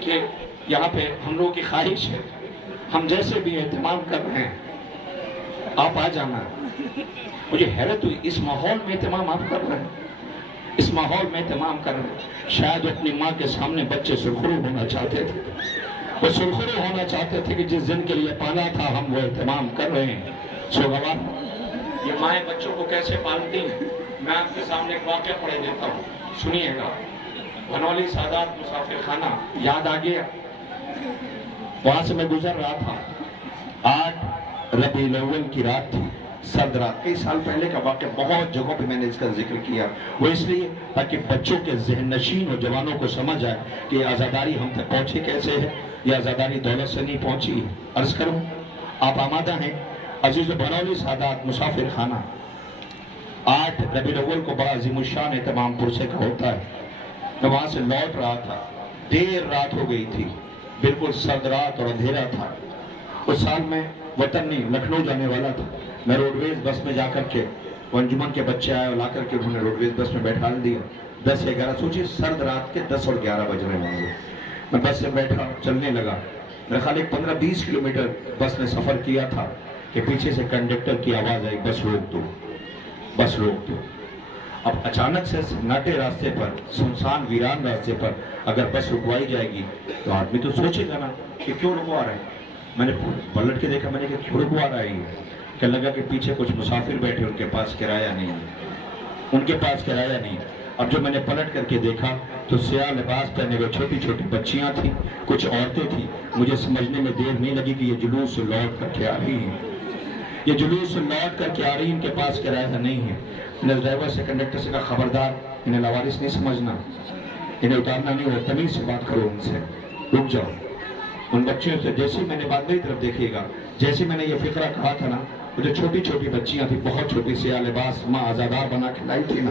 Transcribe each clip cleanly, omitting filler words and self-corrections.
کہ یہاں پہ ہم لوگوں کی خواہش ہے، ہم جیسے بھی اہتمام کر رہے ہیں آپ آ جانا۔ مجھے حیرت ہوئی، اس ماحول میں اہتمام آپ کر رہے ہیں، اس ماحول میں اہتمام کر رہے ہیں۔ شاید اپنی ماں کے سامنے بچے سرخرو ہونا چاہتے تھے، وہ سرخرو ہونا چاہتے تھے کہ جس دن کے لیے پالا تھا ہم وہ اہتمام کر رہے ہیں۔ سوگوار یہ مائیں بچوں کو کیسے پالتی ہیں، میں آپ کے سامنے ایک واقعہ پڑھ دیتا ہوں، سنیے گا۔ بھنولی سادات مسافر خانہ یاد آ گیا، وہاں سے میں گزر رہا تھا، 8 ربیع الاول کی رات تھی، سرد رات، کئی سال پہلے کا واقعہ، بہت جگہوں پہ میں نے اس کا ذکر کیا، وہ اس لیے تاکہ بچوں کے ذہن نشین اور جوانوں کو سمجھ آئے کہ یہ آزاداری ہم تک پہنچی کیسے ہے، یہ آزاداری دولت سے نہیں پہنچی ہے۔ عرض کروں آپ آمادہ ہیں؟ عزیز و بھنولی سادات مسافر خانہ 8 ربیع الاول کو بڑا عظیم الشان اہتمام پرسے کا ہوتا ہے۔ میں وہاں سے لوٹ رہا تھا، دیر رات ہو گئی تھی، بالکل سرد رات اور اندھیرا تھا۔ اس سال میں وطن نہیں لکھنؤ جانے والا تھا، میں روڈ ویز بس میں جا کر کے انجمن کے بچے آئے اور لا کر کے انہوں نے روڈ ویز بس میں بیٹھا دیا، 10 سے 11، سوچیے سرد رات کے 10 اور 11 بج رہے ہوں گے۔ میں بس سے بیٹھا، چلنے لگا، میرے خیال 15-20 کلومیٹر بس نے سفر کیا تھا کہ پیچھے سے کنڈکٹر کی آواز آئی، بس روک دو، بس روک دو۔ اب اچانک سے سناٹے راستے پر، سنسان ویران راستے پر اگر بس رکوائی جائے گی تو آدمی تو سوچے گا نا کہ کیوں رکوا رہے ہیں۔ میں نے پلٹ کے دیکھا، میں نے کہا کیوں رکوا رہا ہے یہ؟ کہ لگا کہ پیچھے کچھ مسافر بیٹھے، ان کے پاس کرایہ نہیں ہے، ان کے پاس کرایہ نہیں۔ اب جو میں نے پلٹ کر کے دیکھا تو سیاہ لباس پہنے ہوئے چھوٹی چھوٹی بچیاں تھیں، کچھ عورتیں تھیں۔ مجھے سمجھنے میں دیر نہیں لگی کہ یہ جلوس لوٹ کر کے آ رہی ہیں، یہ جلوس لوٹ کر کے آ رہی ہیں، ان کے پاس کرایہ نہیں ہے۔ میں نے ڈرائیور سے، کنڈکٹر سے کہا خبردار انہیں لاوارث نہیں سمجھنا، انہیں اتارنا نہیں ہو، تمیز سے بات کرو ان سے، رک جاؤ۔ ان بچیوں سے جیسے میں نے بات، میری طرف دیکھیے گا، جیسے میں نے یہ فقرہ کہا تھا نا، وہ جو چھوٹی چھوٹی بچیاں تھیں، بہت چھوٹی، سیاہ لباس، ماں آزادار بنا کے لائی تھی نا،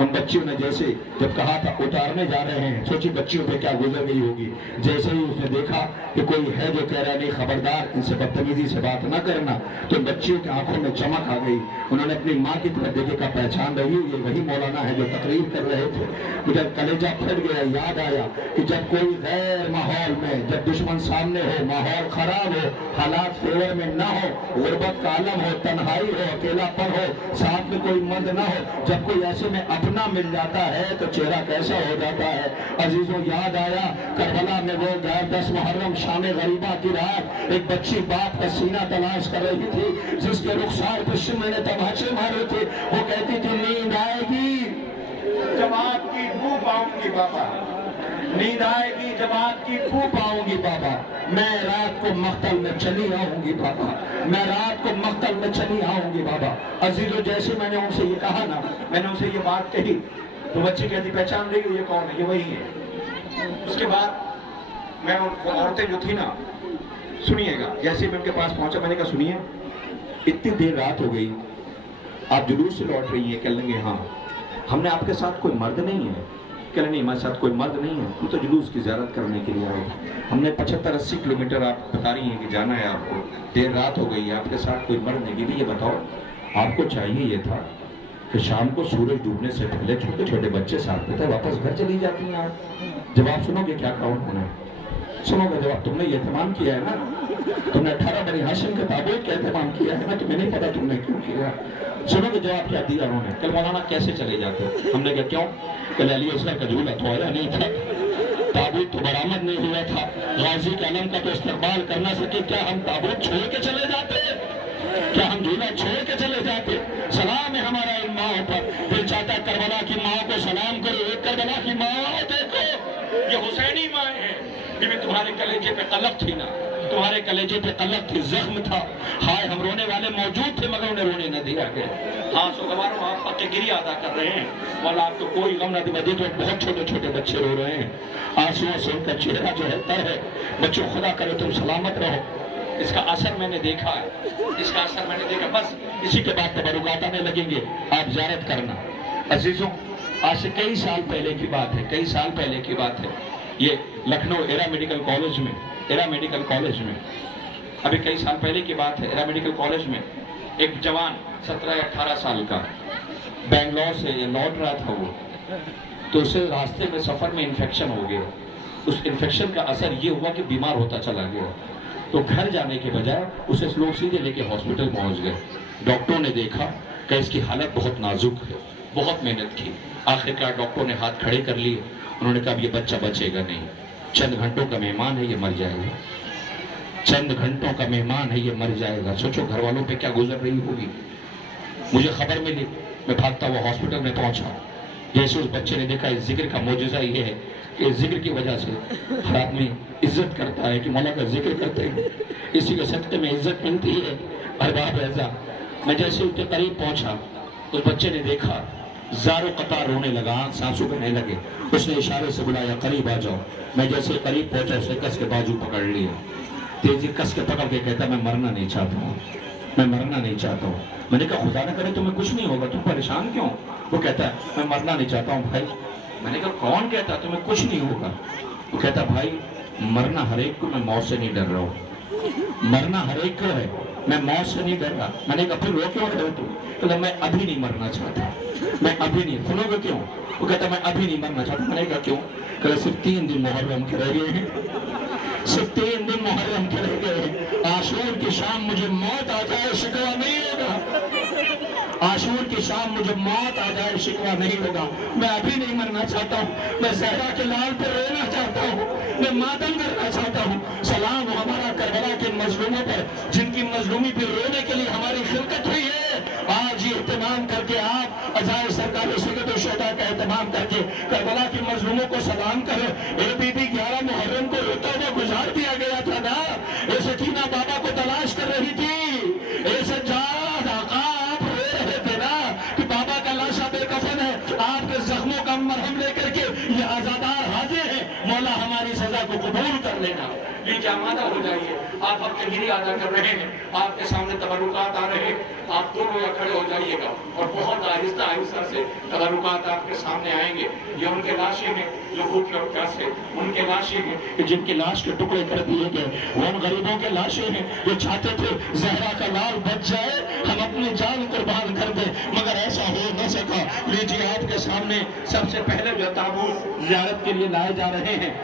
ان بچیوں نے جیسے جب کہا تھا اتارنے جا رہے ہیں، سوچی بچیوں پہ کیا گزر گئی ہوگی۔ جیسے ہی اس نے دیکھا کہ کوئی ہے جو کہہ رہا ہے نہیں خبردار ان سے بدتمیزی سے بات نہ کرنا، تو بچیوں کی آنکھوں میں چمک آ گئی۔ انہوں نے اپنی ماں کی طرف دیکھے، کا پہچان رہی یہ وہی مولانا ہے جو تقریر کر رہے تھے۔ مجھے کلیجہ پھٹ گیا، یاد آیا کہ جب کوئی غیر ماحول میں، جب دشمن سامنے ہو، ماحول خراب ہو، حالات فیور میں نہ ہو، غربت کا عالم ہو، تنہائی ہو، اکیلا پن ہو، ساتھ میں کوئی مرد نہ ہو، جب کوئی ایسے میں اپنا مل جاتا ہے تو چہرہ کیسا ہو جاتا ہے۔ عزیزوں یاد آیا کربلا میں وہ 10 محرم شام غریبہ کی رات، ایک بچی باپ کا سینہ تلاش کر رہی تھی، جس کے رخسار پر شمع نے تماچے مارے تھے۔ وہ کہتی تھی نیند آئے گی جب آپ کی بو پاؤں گی بابا، نیند آئے گی جب آپ کی بو پاؤں گی بابا، میں رات کو مقتل میں چلی آؤں گی بابا، میں رات کو مقتل میں چلی آؤں گی بابا۔ عزیزو جیسے میں نے ان سے یہ کہا نا، میں نے ان سے یہ بات کہی تو بچی کہتی پہچان رہی ہو یہ کون ہے؟ یہ وہی ہے۔ اس کے بعد میں ان عورتیں جو تھی نا، سنیے گا، جیسے میں ان کے پاس پہنچا میں نے کہا سنیے اتنی دیر رات ہو گئی، آپ جلوس سے لوٹ رہی ہیں؟ کہنے لگے ہاں۔ ہم نے آپ کے ساتھ کوئی مرد نہیں ہے؟ کہنے نہیں ہمارے ساتھ کوئی مرد نہیں ہے، ہم تو جلوس کی زیارت کرنے کے لیے آئے۔ ہم نے 75-80 کلومیٹر آپ بتا رہی ہیں کہ جانا ہے آپ کو، دیر رات ہو گئی ہے، آپ کے ساتھ کوئی مرد نہیں۔ بھی یہ بتاؤ آپ کو چاہیے یہ تھا کہ شام کو سورج ڈوبنے سے پہلے چھوٹے چھوٹے بچے ساتھ میں تھے، واپس گھر چلی جاتی ہیں آپ۔ جب آپ سنو گے کیا کہا انہوں نے، سنو گے جواب، تم نے یہ اہتمام کیا ہے نا، تم نے 18 بنی ہاشم کے تابوت کا اہتمام کیا ہے نا، تمہیں نہیں پتا تم نے کیوں کیا۔ سنو گے جواب کیا دیا انہوں نے، کہ مولانا کیسے چلے جاتے؟ ہم نے کہا کیوں؟ کہ علی اصغر کا جھولا تو آیا نہیں تھا، تابوت تو برآمد نہیں ہوا تھا، غازی کے علم کا تو استقبال کر نہ سکے، کیا ہم تابوت چھوڑ کے چلے جاتے؟ کیا ہم جھولا چھوڑ کے چلے جاتے؟ سلام ہے ہمارا ان ماؤں پر، دل چاہتا ہے کربلا کی ماں کو سلام کرو، ایک کربلا کی ماں دیکھو یہ حسینی ماں ہے، میں تمہارے کلیجے پہ قلق تھی نا، تمہارے کلیجے پہ قلق تھی، زخم تھا، ہائے ہم رونے والے موجود تھے مگر انہیں رونے نہ دیا گیا۔ ہاں سوگواروں آپ حق گری ادا کر رہے ہیں، مولا آپ کو کوئی غم نہ دے۔ دیکھو بہت چھوٹے چھوٹے بچے رو رہے ہیں، آنسوؤں سے ان کا چہرہ جو ہے تر ہے۔ بچوں خدا کرے تم سلامت رہو۔ اس کا اثر میں نے دیکھا ہے، اس کا اثر میں نے دیکھا۔ بس اسی کے بعد تبرکات آنے لگیں گے، آپ زیارت کرنا۔ عزیزوں آج سے کئی سال پہلے کی بات ہے، کئی سال پہلے کی بات ہے، یہ لکھنؤ ایرا میڈیکل کالج میں ابھی کئی سال پہلے کی بات ہے، ایرا میڈیکل کالج میں ایک جوان 17-18 سال کا بنگلور سے لوٹ رہا تھا وہ، تو اسے راستے میں سفر میں انفیکشن ہو گیا، اس انفیکشن کا اثر یہ ہوا کہ بیمار ہوتا چلا گیا. تو گھر جانے کے بجائے اسے لوگ سیدھے لے کے ہاسپٹل پہنچ گئے. ڈاکٹروں نے دیکھا کہ اس کی حالت بہت نازک ہے. بہت محنت کی, آخرکار ڈاکٹروں نے ہاتھ کھڑے کر لیے. انہوں نے کہا یہ بچہ بچے گا نہیں, چند گھنٹوں کا مہمان ہے, یہ مر جائے گا. چند گھنٹوں کا مہمان ہے, یہ مر جائے گا. سوچو گھر والوں پہ کیا گزر رہی ہوگی. مجھے خبر ملی, میں بھاگتا ہوا ہاسپٹل میں پہنچا. جیسے اس بچے نے دیکھا, اس ذکر کا معجزہ یہ ہے کہ اس ذکر کی وجہ سے ہر آدمی عزت کرتا ہے کہ مولا کا ذکر کرتے ہیں, اسی کے صدقے میں عزت ملتی ہے. ارباب اعزاء, میں جیسے اس کے قریب پہنچا, اس بچے نے دیکھا, زار و قطار رونے لگا, سانسوں بہنے لگے. اس نے اشارے سے بلایا, قریب آ جاؤ. میں جیسے قریب پہنچا, اسے کس کے بازو پکڑ لیا. تیزی کس کے پکڑ کے کہتا, میں مرنا نہیں چاہتا ہوں, میں مرنا نہیں چاہتا ہوں. میں نے کہا خدا نہ کرے تمہیں کچھ نہیں ہوگا, تم پریشان کیوں؟ وہ کہتا ہے میں مرنا نہیں چاہتا ہوں بھائی. میں نے کہا کون کہتا تمہیں کچھ نہیں ہوگا؟ وہ کہتا بھائی مرنا ہر ایک کو, میں موت سے نہیں ڈر رہا ہوں. مرنا ہر ایک کو ہے, میں موت سے نہیں ڈر رہا. میں نے کہا پھر رو کیوں رہے تم؟ کہتا میں ابھی نہیں مرنا چاہتا, میں ابھی نہیں. سنو گے کیوں؟ وہ کہتا میں ابھی نہیں مرنا چاہتا. میں نے کہا کیوں؟ کہتا صرف 3 دن محرم کے رہ گئے ہیں, صرف 3 دن محرم کے رہ گئے ہیں. عاشور کی شام مجھے موت آ جائے شکوہ نہیں ہوگا. عاشور کی شام مجھے موت آ جائے شکوہ نہیں ہوگا. میں ابھی نہیں مرنا چاہتا ہوں, میں زہرا کے لال پر رونا چاہتا ہوں, میں ماتم کرنا چاہتا ہوں. سلام ہمارا کربلا کے مظلوموں پر جن کی مظلومی پہ رونے کے لیے ہماری خلقت ہوئی ہے. آج یہ اہتمام کر کے آپ عزائے سرکار سید الشہداء کا اہتمام کر کے کربلا کے مظلوموں کو سلام کریں. اے بی بی 11 محرم کو روتا ہوا گزار دیا گیا تھا نا. اے سکینہ بابا کو تلاش کر رہی تھی. اے سجاد آقا آپ رو رہے تھے نا کہ بابا کا لاشا بے کفن ہے, آپ کے زخموں کا مرہم لے کر کے یہ آزادار حاضر ہے. مولا ہماری سزا کو قبول کر لینا. لیجیے آمادہ ہو جائیے. آپ اب تجری ادا کر رہے ہیں, آپ کے سامنے تبرکات آ رہے ہیں. آپ دونوں یا کھڑے ہو جائیے گا اور بہت آہستہ آہستہ سے تبرکات آپ کے سامنے آئیں گے. یہ ان کے لاشیں ہیں جو بھوکے اور پیاسے, ان کے لاشیں ہیں جن کی لاش کے ٹکڑے کر دیے گئے. وہ ان غریبوں کے لاشیں ہیں جو چاہتے تھے زہرا کا لال بچ جائے, ہم اپنی جان قربان کر دیں, مگر ایسا ہو نہ سکا. لیجیے آپ کے سامنے سب سے پہلے جو تابوت زیارت کے لیے لائے جا رہے ہیں,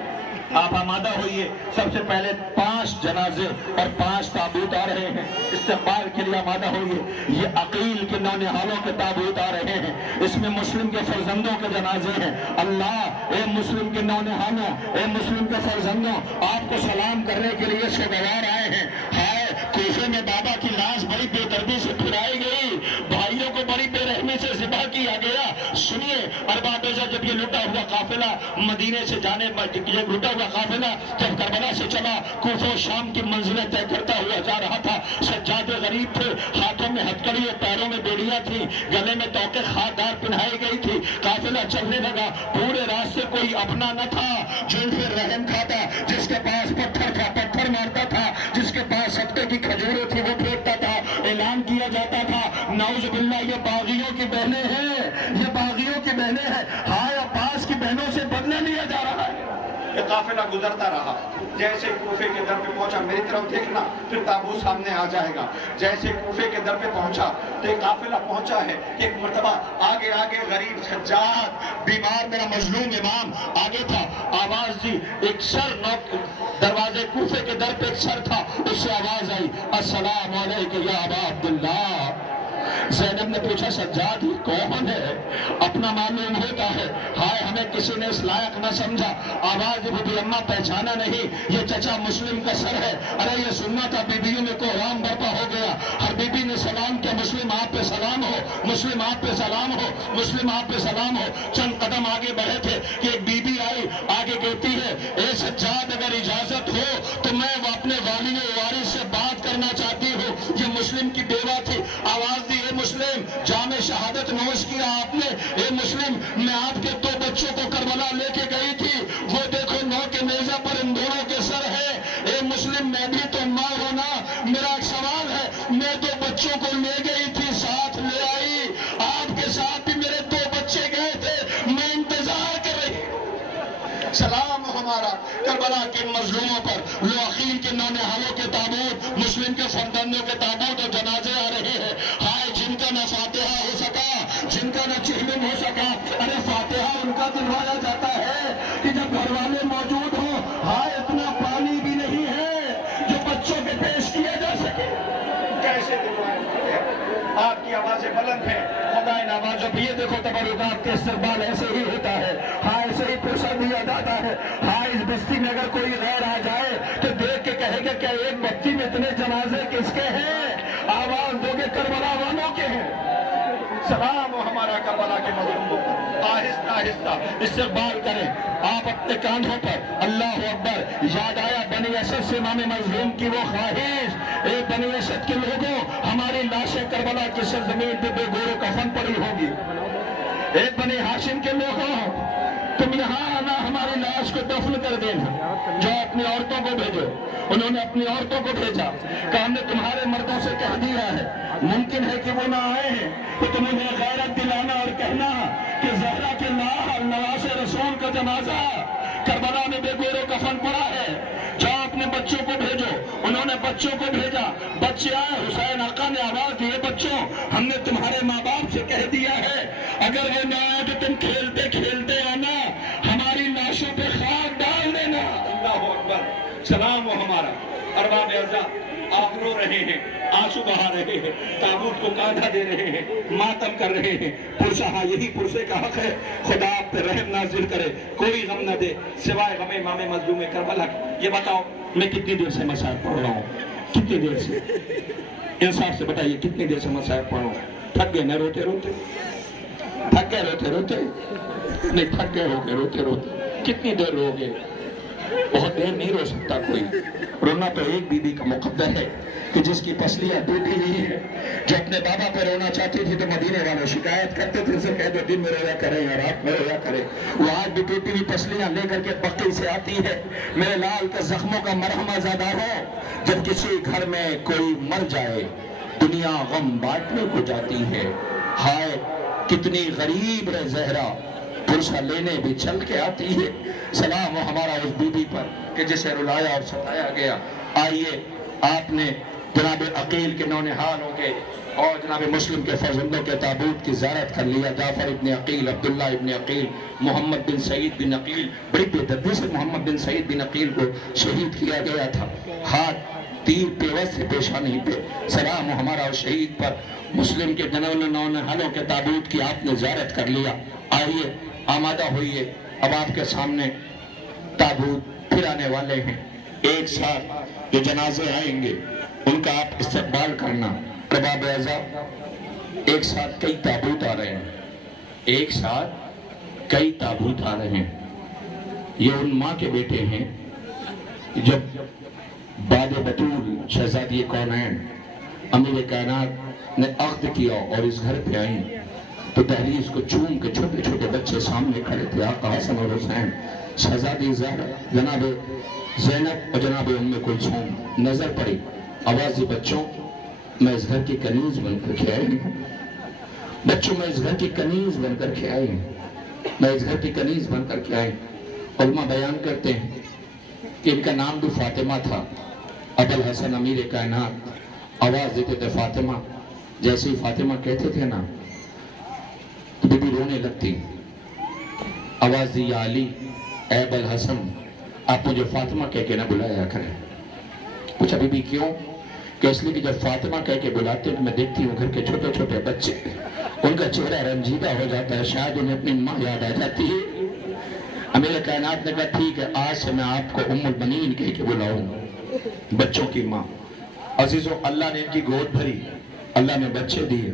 آپ آمادہ ہوئیے. سب سے پہلے 5 جنازے اور 5 تابوت آ رہے ہیں. استقبال کے لیے آمادہ ہوئیے. یہ عقیل کے نونہالوں کے تابوت آ رہے ہیں. اس میں مسلم کے فرزندوں کے جنازے ہیں. اللہ اے مسلم کے نونہالوں, اے مسلم کے فرزندوں, آپ کو سلام کرنے کے لیے سگوار آئے ہیں. ہائے کوفے میں بابا کی لاش بڑی بے دردی سے پھرائی گئی, بھائیوں کو بڑی بے رحمی سے ذبح کیا گیا. سنیے ارباب اعزاء, جب یہ لٹا ہوا قافلہ مدینے سے جانے یہ لٹا ہوا قافلہ جب کربلا سے چلا, کوفہ و شام کی منزلیں طے کرتا ہوا جا رہا تھا. سجاد غریب تھے, ہاتھوں میں ہتکڑی, پیروں میں بیڑیاں تھی, گلے میں توقع خاکدار پہنائی گئی تھی. قافلہ چلنے لگا. پورے راستے کوئی اپنا نہ تھا جو ان پہ رحم کھاتا. جس کے پاس پتھر تھا پتھر مارتا تھا, جس کے پاس صدقے کی کھجوریں تھی وہ پھینکتا تھا. اعلان کیا جاتا تھا نعوذ باللہ یہ باغیوں کی بہنیں ہیں, یہ باغیوں کی بہنیں ہیں. ہائے عباس کی بہنوں سے بدلہ لیا جا رہا ہے. یہ قافلہ گزرتا رہا. جیسے کوفے کے در پہ پہنچا, میری طرف دیکھنا پھر تابوت سامنے آ جائے گا. جیسے کوفے کے در پہ پہنچا تو ایک قافلہ پہنچا ہے. ایک مرتبہ آگے آگے غریب سجاد بیمار میرا مظلوم امام آگے تھا. آواز دی, ایک سر نوک دروازے کوفے کے در پہ ایک سر تھا, اس سے آواز آئی السلام علیکم یا ابا عبداللہ. زینب نے پوچھا سجاد یہ کون ہے؟ اپنا معلوم ہوتا ہے. ہائے ہمیں کسی نے اس لائق نہ سمجھا. آواز بی بی اماں پہچانا نہیں, یہ چچا مسلم کا سر ہے. ارے یہ سننا تھا بیویوں میں کوہرام برپا ہو گیا. ہر بیوی نے سلام کیا, مسلم آپ پہ سلام ہو, مسلم آپ پہ سلام ہو, مسلم آپ پہ سلام ہو. چند قدم آگے بڑھے تھے کہ ایک بی بی آئی, آگے کہتی ہے اے سجاد اگر اجازت ہو تو میں اپنے والی وارث سے بات کرنا چاہتی ہوں. یہ مسلم کی بیوہ تھی. آواز دی اے مسلم جام شہادت نوش کیا آپ نے. اے مسلم میں آپ کے 2 بچوں کو کربلا لے کے گئی تھی, وہ دیکھو 9 کے نیزہ پر ان دونوں کے سر ہے. اے مسلم میں بھی تو ماں ہونا, میرا ایک سوال ہے, میں 2 بچوں کو لے گئی تھی ساتھ لے آئی, آپ کے ساتھ بھی میرے 2 بچے گئے تھے, میں انتظار کر رہی. سلام ہمارا کربلا کے مظلوموں پر. لو عقیل کے نونہالوں کے تابوت, مسلم کے فرزندوں کے تابوت اور جنازے آ رہے ہیں. ہائے جن کا نہ فاتحہ ہو سکا, جن کا نہ چہلم ہو سکا. ارے فاتحہ ان کا دلوایا جاتا ہے کہ جب گھر والے موجود ہوں, آپ کی آوازیں بلند ہیں، خدا ان آوازوں پہ یہ دیکھو تبرکات کے استقبال ایسے ہی ہوتا ہے، ہاں ایسے ہی پرسہ دیا جاتا ہے۔ ہاں اس بستی میں اگر کوئی غیر آ جائے تو دیکھ کے کہے گا کیا ایک بستی میں اتنے جنازے کس کے ہیں؟ آواز دو گے کربلا والوں کے ہیں۔ سلام ہو ہمارا کربلا کے مظلوموں پر، آہستہ آہستہ استقبال کریں آپ اپنے کاندھوں پر۔ اللہ اکبر۔ یاد آیا بنی اسد سے امام مظلوم کی وہ خواہش، اے بنی اسد کے لوگوں ہماری لاشیں کربلا کی سرزمین پہ بے گور و کفن پڑی ہوگی۔ اے بنی ہاشم کے لوگوں تم یہاں آنا، ہماری لاش کو دفن کر دینا۔ جو اپنی عورتوں کو بھیجو، انہوں نے اپنی عورتوں کو بھیجا کہ ہم نے تمہارے مردوں سے کہہ دیا ہے ممکن ہے کہ وہ نہ آئے ہیں تو تم انہیں غیرت دلانا اور کہنا کہ زہرا کے نواز رسول کا جنازہ کربلا میں بے گور و کفن پڑا ہے۔ جاؤ اپنے بچوں کو بھیجو، انہوں نے بچوں کو بھیجا، بچے آئے، حسین آقا نے آواز دی بچوں ہم نے تمہارے ماں باپ سے کہہ دیا ہے اگر وہ نہ آئے تو تم کھیلتے کھیلتے آنا، ہماری لاشوں پہ خاک ڈال دینا۔ اللہ اکبر۔ سلام ہو ہمارا۔ ارباب اعزاز آپ رو رہے ہیں، آنسو بہا رہے ہیں، تابوت کو کاندھا دے رہے ہیں، ماتم کر رہے ہیں۔ پرسہ ہاں یہی پرسے کا حق ہے، خدا آپ پہ رحم نازل کرے، کوئی غم نہ دے سوائے غم امام مظلوم کربلا۔ یہ بتاؤ میں کتنی دیر سے مسائل پڑھ رہا ہوں؟ کتنی دیر سے؟ انصاف سے بتائیے کتنی دیر سے مسائل پڑھ رہا ہوں؟ تھک گئے نا روتے روتے؟ تھک گئے روتے روتے؟ نہیں تھک گئے ہو گئے روتے روتے؟ کتنی دیر رو گے؟ بہت دیر نہیں رو سکتا کوئی۔ رونا تو ایک بی بی کا مقدر ہے کہ جس کی پسلیاں ٹوٹی ہوئی ہیں، جو اپنے بابا پہ رونا چاہتی تھی تو مدینے والے شکایت کرتے تھے، اسے کہہ دو دن میں رویا کریں یا رات میں رویا کریں۔ وہ آج بھی ٹوٹی ہوئی پسلیاں لے کر کے بقی سے آتی ہے، میرے لال کے زخموں کا مرہم زدہ ہو۔ جب کسی گھر میں کوئی مر جائے دنیا غم بانٹنے کو جاتی ہے، ہائے کتنی غریب ہے زہرا، پرسہ لینے بھی چل کے آتی ہے۔ سلام ہو ہمارا اس بی بی پر کہ جسے رلایا اور ستایا گیا۔ آئیے آپ نے جناب عقیل کے نونہالوں کے اور جناب مسلم کے فرزندوں کے تابوت کی زیارت کر لیا۔ جعفر ابن عقیل، عبداللہ ابن عقیل، محمد بن سعید بن عقیل، بڑی بے دردی سے محمد بن سعید بن عقیل کو شہید کیا گیا تھا، ہاتھ تیر پیوست سے پیشانی پہ۔ سلام ہمارا اس شہید پر۔ مسلم کے نونہالوں کے تابوت کی آپ نے زیارت کر لیا۔ آئیے آمادہ ہوئیے، اب آپ کے سامنے تابوت پھر آنے والے ہیں۔ ایک ساتھ جو جنازے آئیں گے ان کا آپ استقبال کرنا۔ رباب اعزاز ایک ساتھ کئی تابوت آ رہے ہیں، ایک ساتھ کئی تابوت آ رہے ہیں۔ یہ ان ماں کے بیٹے ہیں جب باد بطول شہزادی کونین امیر کائنات نے عقد کیا اور اس گھر پہ آئیں تو دہلیز کو چوم کے چھوٹے چھوٹے بچے سامنے کھڑے تھے، آقا حسن اور حسین، شہزادی زہرا، جناب زینب اور جناب ام کلثوم۔ نظر پڑی، آواز دی بچوں میں اس گھر کی کنیز بن کر کے آئی ہوں، بچوں میں اس گھر کی کنیز بن کر کے آئی ہوں، میں اس گھر کی کنیز بن کر کے آئی۔ علماء بیان کرتے ہیں کہ ان کا نام بھی فاطمہ تھا۔ ابوالحسن امیر کائنات آواز دیتے تھے فاطمہ، جیسے ہی فاطمہ کہتے تھے نا تو بی بی رونے لگتی، آواز دی یا علی اے ابوالحسن آپ مجھے فاطمہ کہہ کے نہ بلایا کریں۔ پوچھا بی بی کیوں؟ کہ اس لیے کہ جب فاطمہ کہہ کے بلاتے ہیں تو میں دیکھتی ہوں گھر کے چھوٹے چھوٹے بچے، ان کا چہرہ رنجیدہ ہو جاتا ہے، شاید انہیں اپنی ماں یاد آ جاتی ہے۔ امیر کائنات نے کہا ٹھیک ہے آج سے میں آپ کو ام البنین کہہ کے بلاؤں، بچوں کی ماں۔ عزیزوں اللہ نے ان کی گود بھری، اللہ نے بچے دیے،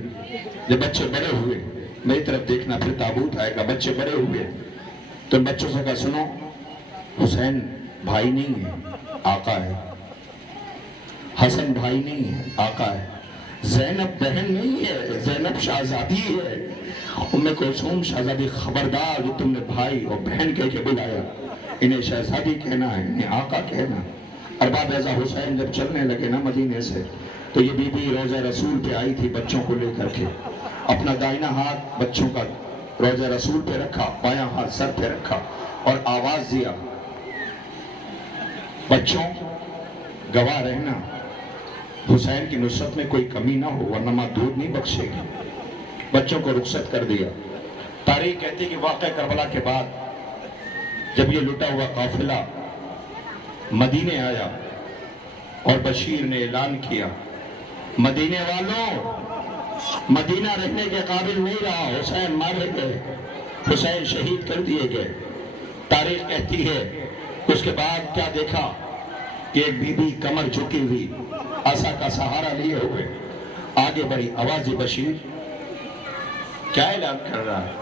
جب بچے بڑے ہوئے میری طرف دیکھنا، پھر تابوت آئے گا، بچے بڑے ہوئے تو بچوں سے کہا سنو حسین بھائی نہیں ہے آقا ہے، حسن بھائی نہیں ہے آقا ہے، زینب بہن نہیں ہے، زینب شہزادی ہے، ام کلثوم شہزادی، خبردار جو تم نے بھائی اور بہن کہہ کے بلایا انہیں شہزادی کہنا ہے، انہیں آقا کہنا۔ ارباب اعزاز حسین جب چلنے لگے نا مدینے سے تو یہ بی بی روضہ رسول پہ آئی تھی بچوں کو لے کر کے، اپنا دائنا ہاتھ بچوں کا روضہ رسول پہ رکھا، بایاں ہاتھ سر پہ رکھا اور آواز دیا بچوں گواہ رہنا حسین کی نصرت میں کوئی کمی نہ ہو ورنہ ماں دودھ نہیں بخشے گی۔ بچوں کو رخصت کر دیا۔ تاریخ کہتی ہے کہ واقعہ کربلا کے بعد جب یہ لٹا ہوا قافلہ مدینے آیا اور بشیر نے اعلان کیا مدینے والوں مدینہ رہنے کے قابل نہیں رہا، حسین مارے گئے، حسین شہید کر دیے گئے۔ تاریخ کہتی ہے اس کے بعد کیا دیکھا کہ ایک بی بی کمر جھکی ہوئی، عصا کا سہارا لیے ہوئے آگے بڑھی۔ آواز بشیر کیا اعلان کر رہا ہے؟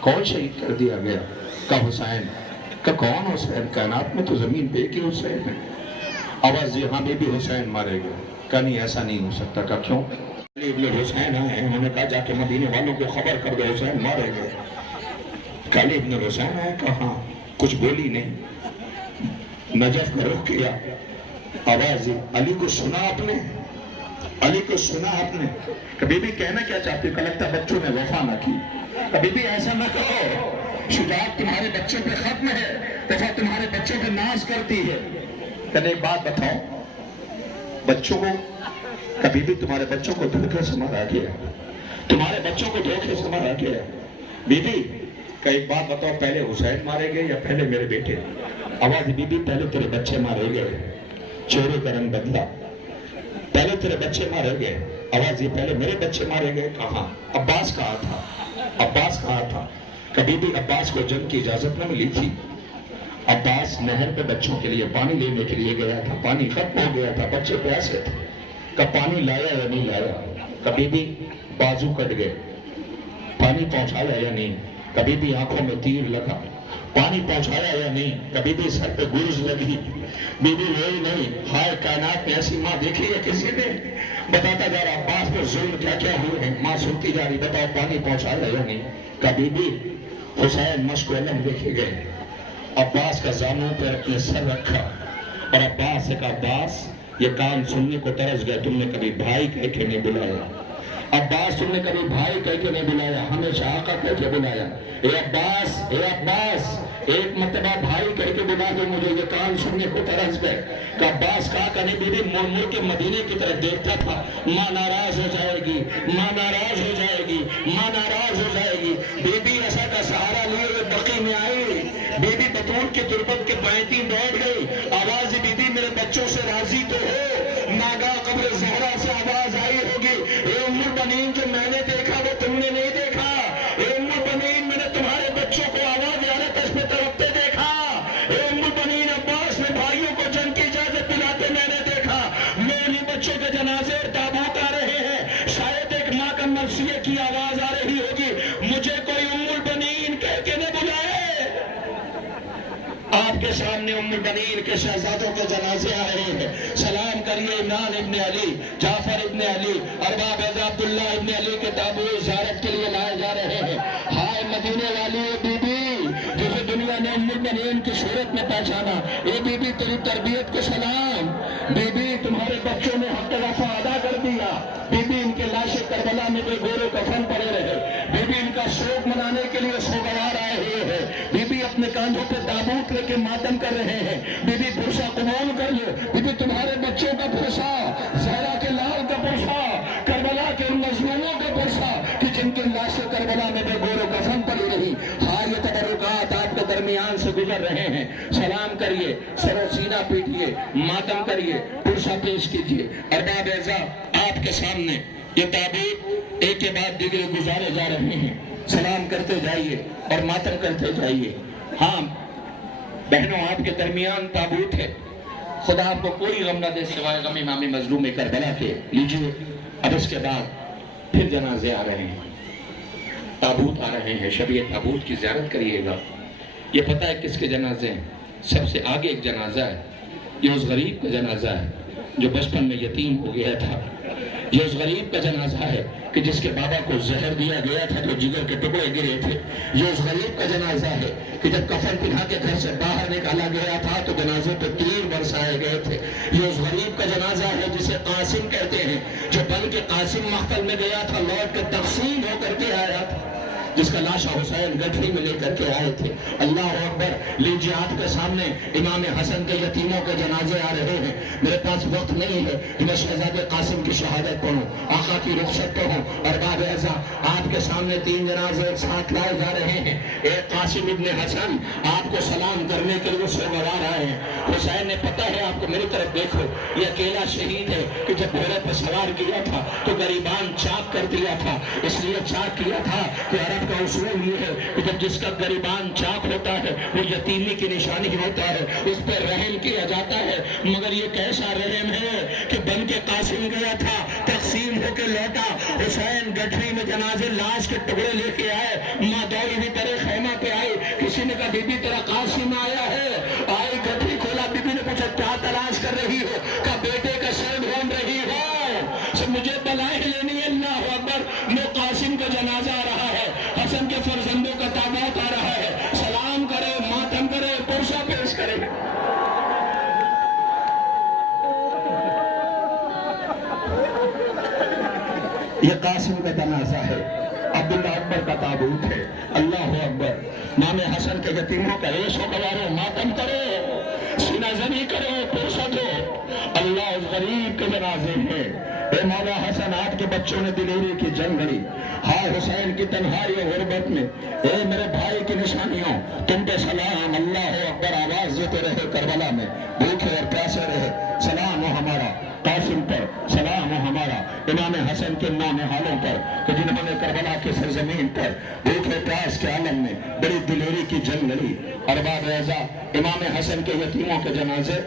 کون شہید کر دیا گیا؟ کہ حسین۔ کہ کون حسین؟ کائنات میں تو زمین پہ ایک ہی حسین ہے۔ آواز ہاں بی بی حسین مارے گئے۔ کہ نہیں ایسا نہیں ہو سکتا۔ کہ کیوں؟ علی ابن حسین آئے ہیں، انہوں نے کہا جا کے مدینے والوں کو خبر کر دو حسین مارے گئے۔ کہ علی ابن حسین آئے، کہاں؟ کچھ بولی نہیں، نجف میں رخ کیا۔ آواز علی کو سنا آپ نے؟ علی کو سنا آپ نے؟ کبھی بھی کہنا کیا چاہتے ہو؟ کہ لگتا بچوں نے وفا نہ کی۔ کبھی بھی ایسا نہ کہو، شجاعت تمہارے بچوں پہ ختم ہے، وفا تمہارے بچوں پہ ناز کرتی ہے۔ کل ایک بات بتاؤ، بچوں کو کبھی بھی تمہارے بچوں کو دھوکے سے مارا گیا، تمہارے بچوں کو دھوکے سے مارا گیا۔ بی بی کا ایک بات بتاؤ، پہلے حسین مارے گئے یا پہلے میرے بیٹے؟ آواز بی بی پہلے تیرے بچے مارے گئے۔ چہرے کا رنگ بدلا، پہلے تیرے بچے مارے گئے۔ آواز یہ پہلے میرے بچے مارے گئے۔ کہاں؟ عباس کہا تھا، عباس کہا تھا۔ کبھی بھی عباس کو جنگ کی اجازت نہ ملی تھی۔ عباس نہر پہ بچوں کے لیے پانی لینے کے لیے گیا تھا، پانی ختم ہو گیا تھا، بچے پیاسے تھے۔ کہ پانی لایا یا نہیں لایا؟ کبھی بھی بازو کٹ گئے، پانی پہنچایا یا نہیں؟ کبھی بھی آنکھوں میں تیر لگا، پانی پہنچایا یا نہیں؟ کبھی بھی سر پہ گرز لگی، بی بی وہی نہیں؟ ہائے کائنات میں ایسی ماں دیکھی ہے کسی نے؟ بتاتا جا رہا عباس پر ظلم کیا کیا ہوئے ہیں، ماں سنتی جا رہی، بتاؤ پانی پہنچایا یا نہیں؟ کبھی بھی حسین مشق علم دیکھے گئے، عباس کا زانوں پر اپنے سر رکھا اور عباس سے کہا عباس یہ کام سننے کو ترس گئے، تم نے کبھی بھائی کہہ کے نہیں بلایا۔ عباس تم نے کبھی بھائی کہہ کے نہیں بلایا، ہمیشہ آقا کہہ کے بلایا۔ اے عباس، اے عباس، ایک مرتبہ بھائی کہہ کے بلا دے، مجھے یہ کام سننے کو ترس گئے۔ کہ عباس کہا کرنے بی بی مڑ مڑ کے مدینے کی طرف دیکھتا تھا، ماں ناراض ہو جائے گی، ماں ناراض ہو جائے گی، ماں ناراض ہو جائے گی۔ بی بی ایسا کا سہارا لیے ہوئے بقی میں آئی، بی بی بطول کے تربت کے پائنتی بیٹھ گئی۔ آواز بی بی میرے بچوں سے راضی تو ہو؟ ناگاہ قبر زہرا سے آواز آئی ہوگی، اے ام البنین جو میں نے دیکھا وہ تم نے نہیں دیکھا۔ اے ام البنین میں نے تمہارے بچوں کو آواز عالتش میں تڑپتے دیکھا۔ اے ام البنین عباس نے بھائیوں کو جنگ کی اجازت دلاتے میں نے دیکھا۔ میری بچوں کے جنازے اور تابوت آ رہے ہیں، شاید ایک ماں کا مرثیے کی آواز آ رہی ہوگی، مجھے کوئی ام البنین کہہ کے نہ بلائے۔ آپ کے سامنے ام البنین کے شہزادوں کے جنازے آ رہے ہیں، سلام کریے۔ عمران ابن علی، جعفر ابن علی، ارباب عبداللہ ابن علی کے تابوت زیارت کے لیے لائے جا رہے ہیں۔ ہائے مدینے والی بی بی جسے دنیا نے ام البنین کی صورت میں پہچانا، اے بی بی تیری تربیت کو سلام۔ بی بی تمہارے بچوں نے حق وفا ادا کر دیا۔ بی بی ان کے لاشیں کربلا میں بے گور و کفن پڑے رہے، بی بی ان کا شوق منانے کے لیے سوگوار آئے ہوئے ہیں، بی بی اپنے کاندھوں پہ تابوت لے کے ماتم کر رہے ہیں۔ بی بی پرسا قبول کر لو، بی بی تمہارے بچوں کا پرسا، زہرا کے لال کا پرسا، کربلا کے مظلوموں کا پرسا کہ جن کی لاشیں کربلا میں بے گور و کفن پڑی رہی۔ ہاں یہ تبرکات آپ کے درمیان سے گزر رہے ہیں، سلام کریے، سر و سینہ پیٹیے، ماتم کریے، پرسا پیش کیجیے۔ ارباب اعزاز آپ کے سامنے یہ تابوت ایک کے بعد دیگر گزارے جا رہے ہیں، سلام کرتے جائیے اور ماتم کرتے جائیے۔ ہاں بہنوں آپ کے درمیان تابوت ہے، خدا آپ کو کوئی غم نہ دے سوائے غم امام مظلوم کربلا کے۔ لیجئے اب اس کے بعد پھر جنازے آ رہے ہیں، تابوت آ رہے ہیں، شبیہ تابوت کی زیارت کریے گا۔ یہ پتہ ہے کس کے جنازے ہیں؟ سب سے آگے ایک جنازہ ہے، یہ اس غریب کا جنازہ ہے جو بچپن میں یتیم ہو گیا تھا۔ یہ اس غریب کا جنازہ ہے کہ جس کے بابا کو زہر دیا گیا تھا تو جگر کے ٹکڑے گرے تھے۔ یہ اس غریب کا جنازہ ہے کہ جب کفن پہنا کے گھر سے باہر نکالا گیا تھا تو جنازے پہ تیر برسائے گئے تھے۔ یہ اس غریب کا جنازہ ہے جسے قاسم کہتے ہیں، جو بن کے قاسم محفل میں گیا تھا، لوٹ کے تقسیم ہو کر کے آیا تھا، جس کا لاشا حسین گٹھری میں لے کر کے آئے تھے۔ اللہ اکبر۔ لیجیے آپ کے سامنے امام حسن کے یتیموں کے جنازے آ رہے ہیں۔ میرے پاس وقت نہیں ہے کہ میں شہزادے قاسم کی شہادت پڑھوں، آقا کی رخصت پڑھوں۔ ارباب اعزاز آپ کے سامنے 3 جنازے ایک ساتھ لائے جا رہے ہیں۔ ایک قاسم ابن حسن آپ کو سلام کرنے کے لیے سوگوار آئے ہیں، حسین نے پتہ ہے آپ کو، میری طرف دیکھو، یہ اکیلا شہید ہے کہ جب گھوڑے پر سوار کیا تھا تو غریبان چاک کر دیا تھا، اس لیے چاک کیا تھا کہ عرب کا اصول یہ ہے کہ جب جس کا غریبان چاک ہوتا ہے وہ یتیمی کی نشانی ہوتا ہے، اس پر رحم کیا جاتا ہے۔ مگر یہ کیسا رحم ہے کہ بن کے قاسم گیا تھا، تقسیم ہو کے لوٹا، حسین گٹھری میں جنازے لاش کے ٹکڑے لے کے آئے، ماں دوڑی بھی تیرے خیمہ پہ آئی، کسی نے کہا بی بی تیرا قاسم آیا ہے، آئی گٹھری کھولا، بی بی نے پوچھا کیا تلاش کر رہی ہو؟ کہا بیٹے کا سر ڈھونڈ رہی ہو، مجھے بلائیں لینی ہے۔ اللہ اکبر، میں قاسم کا جنازہ آ رہا ہے، حسن کے فرزندوں کا تابوت آ رہا ہے، سلام کرے، ماتم کرے، پرسہ پیش کرے۔ یہ قاسم کا جنازہ ہے، عبداللہ اکبر کا تابوت ہے۔ اللہ اکبر، مام حسن کے یتیموں کا عیش و گوارو، ماتم کرو، سینہ زنی کرو، پرسہ دو۔ اللہ اس غریب کے جنازے ہیں۔ اے مولا حسن، آپ کے بچوں نے دلیری کی جنگ لڑی، ہائے حسین کی تنہائی و غربت میں، اے میرے بھائی کی نشانیوں، تم پہ سلام۔ اللہ اکبر، آواز دیتے رہے کربلا میں، بھوکے اور پیاسے رہے، سلام ہو ہمارا قاسم پر، سلام ہو ہمارا امام حسن کے نونہالوں پر کہ جنہوں نے کربلا کی سرزمین پر بھوکے پیاس کے عالم میں بڑی دلیری کی جنگ لڑی۔ ارباب رضا، امام حسن کے یتیموں کے جنازے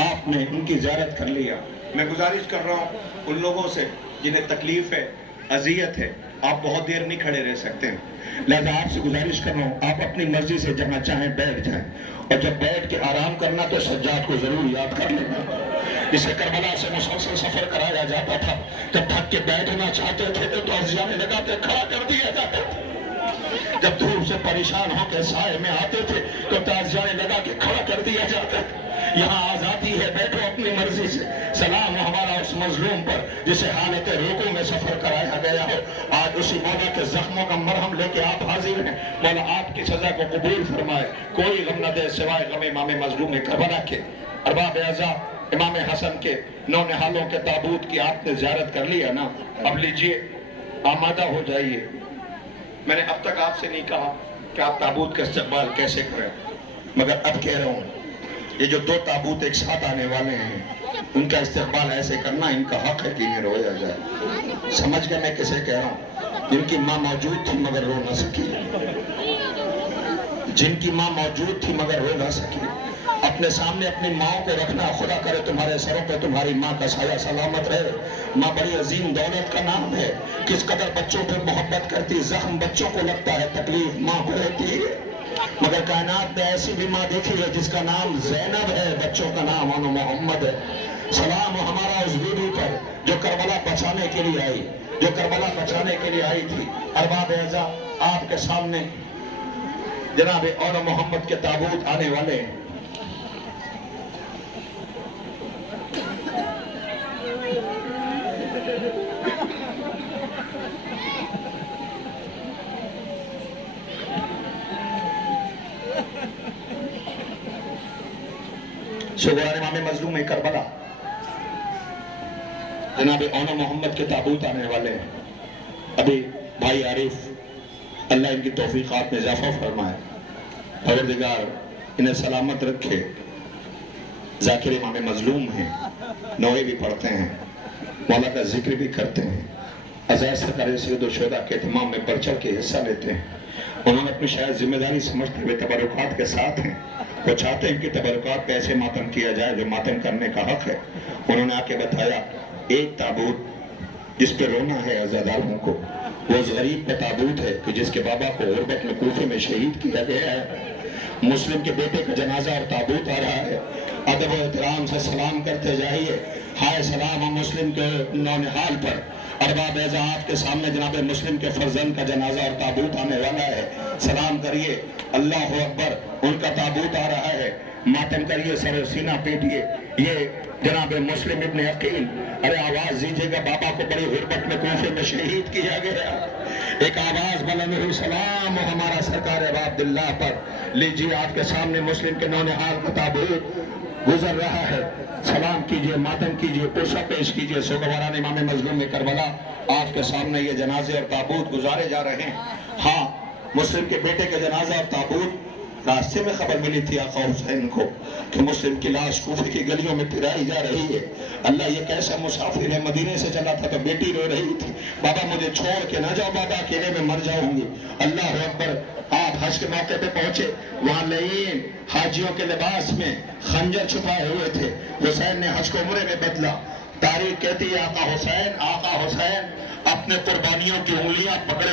آپ نے ان کی زیارت کر لیا۔ میں گزارش کر رہا ہوں ان لوگوں سے جنہیں تکلیف ہے، اذیت ہے، آپ بہت دیر نہیں کھڑے رہ سکتے ہیں، لہذا آپ سے گزارش کر رہا ہوں آپ اپنی مرضی سے جہاں چاہیں بیٹھ جائیں، اور جب بیٹھ کے آرام کرنا تو سجاد کو ضرور یاد کر لینا، جسے کربلا سے مسلسل سفر کرایا جاتا تھا، جب تھک کے بیٹھنا چاہتے تھے تو تعزیے لگاتے کھڑا کر دیا جاتا تھا، جب دھوپ سے پریشان ہو کے سائے میں آتے تھے تو تعزیے لگا کے کھڑا کر دیا جاتا تھا۔ یہاں آزادی ہے، بیٹھو اپنی مرضی سے، سلام ہمارا اس مظلوم پر جسے حالت رکوع میں سفر کرایا گیا ہو۔ آج اسی مولا کے زخموں کا مرہم لے کے آپ حاضر ہیں، مولا آپ کی سزا کو قبول فرمائے، کوئی غم نہ دے سوائے غم امام مظلوم کربلا کے۔ ارباب اعزاء، امام حسن کے نونہالوں کے تابوت کی آپ نے زیارت کر لیا نا، اب لیجئے آمادہ ہو جائیے۔ میں نے اب تک آپ سے نہیں کہا کہ آپ تابوت کا استقبال کیسے کریں، مگر اب کہہ رہا ہوں یہ جو دو تابوت ایک ساتھ آنے والے ہیں ان کا استقبال ایسے کرنا ان کا حق ہے کہ انہیں رویا جائے۔ سمجھ گئے میں کسے کہہ رہا ہوں؟ جن کی ماں موجود تھی مگر رو نہ سکی، جن کی ماں موجود تھی مگر رو نہ سکی۔ اپنے سامنے اپنی ماں کو رکھنا، خدا کرے تمہارے سروں پہ تمہاری ماں کا سایہ سلامت رہے۔ ماں بڑی عظیم دولت کا نام ہے، کس قدر بچوں پہ محبت کرتی، زخم بچوں کو لگتا ہے، تکلیف ماں کو ہوتی ہے، مگر کائنات نے ایسی بھی ماں دیکھی ہے جس کا نام زینب ہے، بچوں کا نام محمد ہے۔ سلام ہمارا اس بی بی پر جو کربلا بچانے کے لیے آئی، جو کربلا بچانے کے لیے آئی تھی۔ ارباب اعزاء، آپ کے سامنے جناب اون محمد کے تابوت آنے والے ہیں۔ شگران امام مظلوم کربلا جناب اون محمد کے تابوت آنے والے ہیں۔ ابھی بھائی عارف اللہ ان کی توفیقات میں اضافہ فرمائے، پروردگار انہیں سلامت رکھے۔ ذاکر امام مظلوم ہیں، نوحے بھی پڑھتے ہیں، مولا کا ذکر بھی کرتے ہیں، عزائز سرکار سید الشہداء کے اہتمام میں بڑھ چڑھ کے حصہ لیتے ہیں۔ انہوں نے اپنی شاید ذمہ داری سمجھتے ہوئے تبرکات کے ساتھ ہیں، وہ چاہتے ہیں کہ تبرکات پہ ایسے ماتم کیا جائے جو ماتم کرنے کا حق ہے۔ انہوں نے آ کے بتایا ایک تابوت جس پہ رونا ہے عزاداروں کو، وہ اس غریب کا تابوت ہے کہ جس کے بابا کو غربت میں کوفے میں شہید کیا گیا ہے۔ مسلم کے بیٹے کا جنازہ اور تابوت آ رہا ہے، ادب و احترام سے سلام کرتے جائیے۔ ہائے سلام ہم مسلم کے نونہال پر۔ ارباب اعزاء، آپ کے سامنے جناب مسلم کے فرزند کا جنازہ اور تابوت آنے والا ہے، سلام کریے۔ اللہ اکبر، ان کا تابوت آ رہا ہے، ماتم کریے، سر سینہ پیٹیے۔ یہ جناب مسلم ابن عقیل، ارے آواز دیجیے گا، بابا کو بڑی غربت میں کوفے میں شہید کیا گیا، ایک آواز بلند ہوئی، سلام ہمارا سرکار عبداللہ پر۔ لیجیے آپ کے سامنے مسلم کے نونہال کا تابوت گزر رہا ہے، سلام کیجئے، ماتم کیجئے، پرسہ پیش کیجئے۔ سوگواران امام مظلوم کربلا، آپ کے سامنے یہ جنازے اور تابوت گزارے جا رہے ہیں۔ ہاں، مسلم کے بیٹے کا جنازہ اور تابوت راستے میں خبر ملی تھی آقا حسین کو کہ مسلم کی لاش کوفے کی گلیوں میں پھرائی جا رہی ہے. اللہ یہ کیسا مسافر ہے, مدینے سے چلا تھا تو بیٹی رو رہی تھی, بابا مجھے چھوڑ کے نہ جاؤ بابا, اکیلے میں مر جاؤں گی. اللہ اکبر. آپ حج کے موقع پہ پہنچے, وہاں لعین حاجیوں کے لباس میں خنجر چھپائے ہوئے تھے. حسین نے حج کو عمرے میں بدلا. تاریخ کہتی ہے آقا حسین اپنے قربانیوں کی انگلیاں پکڑے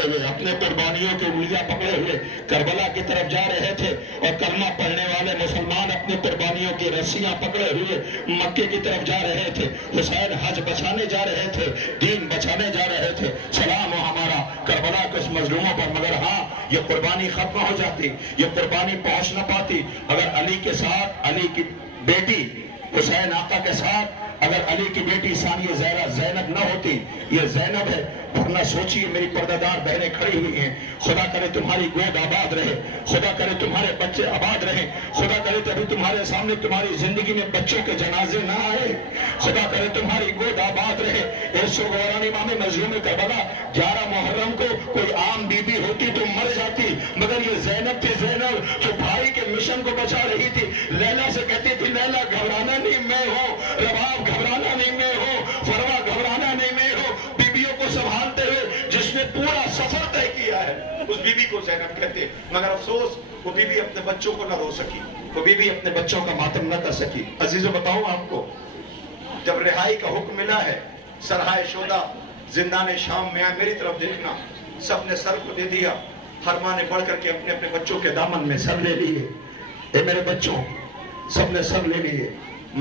ہوئے کربلا کی طرف جا رہے تھے, اور کلمہ پڑھنے والے مسلمان اپنی قربانیوں کی رسیاں پکڑے ہوئے مکے کی طرف جا رہے تھے. حسین حج بچانے جا رہے تھے, دین بچانے جا رہے تھے. سلام ہو ہمارا کربلا کے اس مظلوموں پر, مگر ہاں یہ قربانی ختم ہو جاتی, یہ قربانی پہنچ نہ پاتی اگر علی کے ساتھ, علی کی بیٹی حسین آقا کے ساتھ اگر علی کی بیٹی ثانیہ زہرا زینب نہ ہوتی. یہ زینب ہے, ورنہ سوچیے میری پردہ دار بہنیں کھڑی ہوئی ہیں, خدا کرے تمہاری گود آباد رہے, خدا کرے تمہارے بچے آباد رہیں, خدا کرے تبھی تمہارے سامنے تمہاری زندگی میں بچوں کے جنازے نہ آئے, خدا کرے تمہاری گود آباد رہے. امام مظلوم کربلا 11 محرم کو کوئی عام بی بی ہوتی تو مر جاتی, مگر یہ زینب تھی, زینب جو بھائی کے مشن کو بچا رہی تھی. لیلا سے کہتی تھی لیلا گھبرانا نہیں میں ہوں, رباب گھبرانا نہیں میں ہوں, فروا گھبرانا نہیں میں ہوں. بیبیوں کو سنبھالتے ہوئے جس نے پورا سفر طے کیا ہے اس بیوی کو زینب کہتے. مگر افسوس وہ بیوی اپنے بچوں کو نہ رو سکی, وہ بیوی اپنے بچوں کا ماتم نہ کر سکی. عزیزو بتاؤں آپ کو, جب رہائی کا حکم ملا ہے سرحائے شہداء زندان شام میں آئے, میری طرف دیکھنا, سب نے سر کو دے دیا. ہر ماں نے بڑھ کر کے اپنے اپنے بچوں کے دامن میں سر لے لیے. اے میرے بچوں, سب نے سر لے لیے,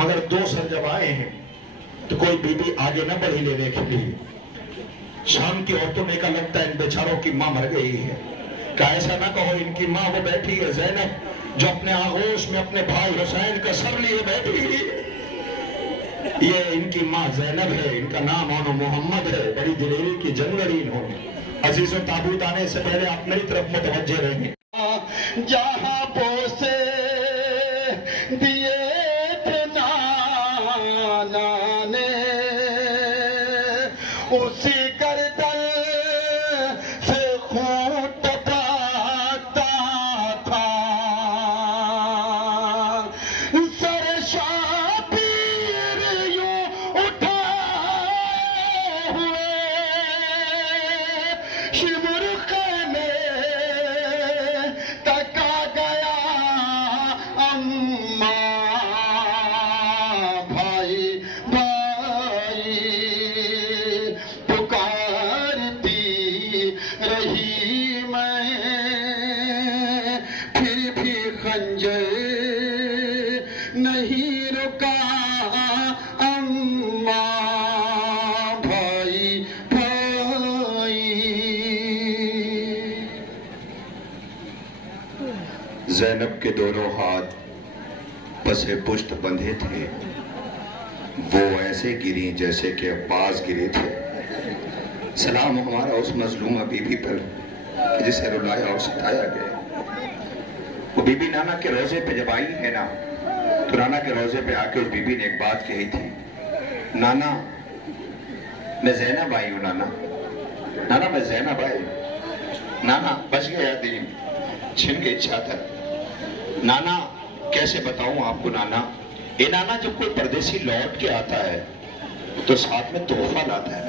مگر 2 سر جب آئے ہیں تو کوئی بی بی آگے نہ بڑھی لینے کے لیے. شام کی عورتوں نے کہا لگتا ہے ان بیچاروں کی ماں مر گئی ہے. کہا ایسا نہ کہو, ان کی ماں وہ بیٹھی ہے زینب جو اپنے آغوش میں اپنے بھائی حسین کا سر لیے بیٹھی ہے. یہ ان کی ماں زینب ہے, ان کا نام آنو محمد ہے, بڑی دلیری کی جنگرین ہو. عزیزوں, تابوت آنے سے پہلے آپ میری طرف متوجہ رہیں. جہاں بوسے دیے تھے نانا نے اسی گردن سے خون ٹپکتا تھا. سر شبیر یوں اٹھائے ہوئے شمر میں تک آ گیا اماں بھائی بھائی پکارتی رہی میں, پھر بھی خنجر نہیں رکا اماں بھائی بھائی. زینب کے دونوں ہاتھ پسے پشت بندھے تھے, وہ ایسے گری جیسے کہ عباس گرے تھے. سلام ہمارا اس مظلومہ بی بی پر جسے رلایا اور ستایا گیا. وہ بی بی نانا کے روزے پہ جب آئی ہے نا, تو نانا کے روزے پہ آ کے اس بی بی نے ایک بات کہی تھی, نانا میں زینب آئی ہوں, نانا میں زینب آئی, نانا بچ گیا دین, چھن گئی چادر. نانا کیسے بتاؤں آپ کو نانا, اے نانا جب کوئی پردیسی لوٹ کے آتا ہے تو ساتھ میں تحفہ لاتا ہے.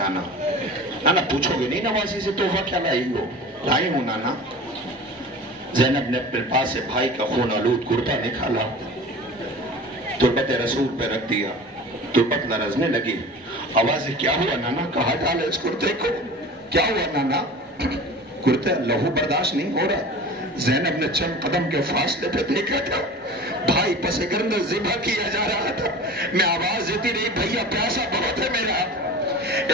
نانا پوچھو گے نہیں نوازی سے تحفہ کیا لائی ہو؟ لائی ہوں نانا. زینب نے اپنے پاس سے بھائی کا خون آلود کرتا نکالا, تربت رسول پہ رکھ دیا, تربت لرزنے لگی. آوازیں کیا ہوا نانا, کہاں ڈالے اس کرتے کو, کیا ہوا نانا؟ کرتے لہو برداشت نہیں ہو رہا. زینب نے چند قدم کے فاصلے پہ دیکھا تھا, بھائی پس گردن ذبح کیا جا رہا تھا. میں آواز دیتی رہی, بھیا پیاسا بہت ہے میرا.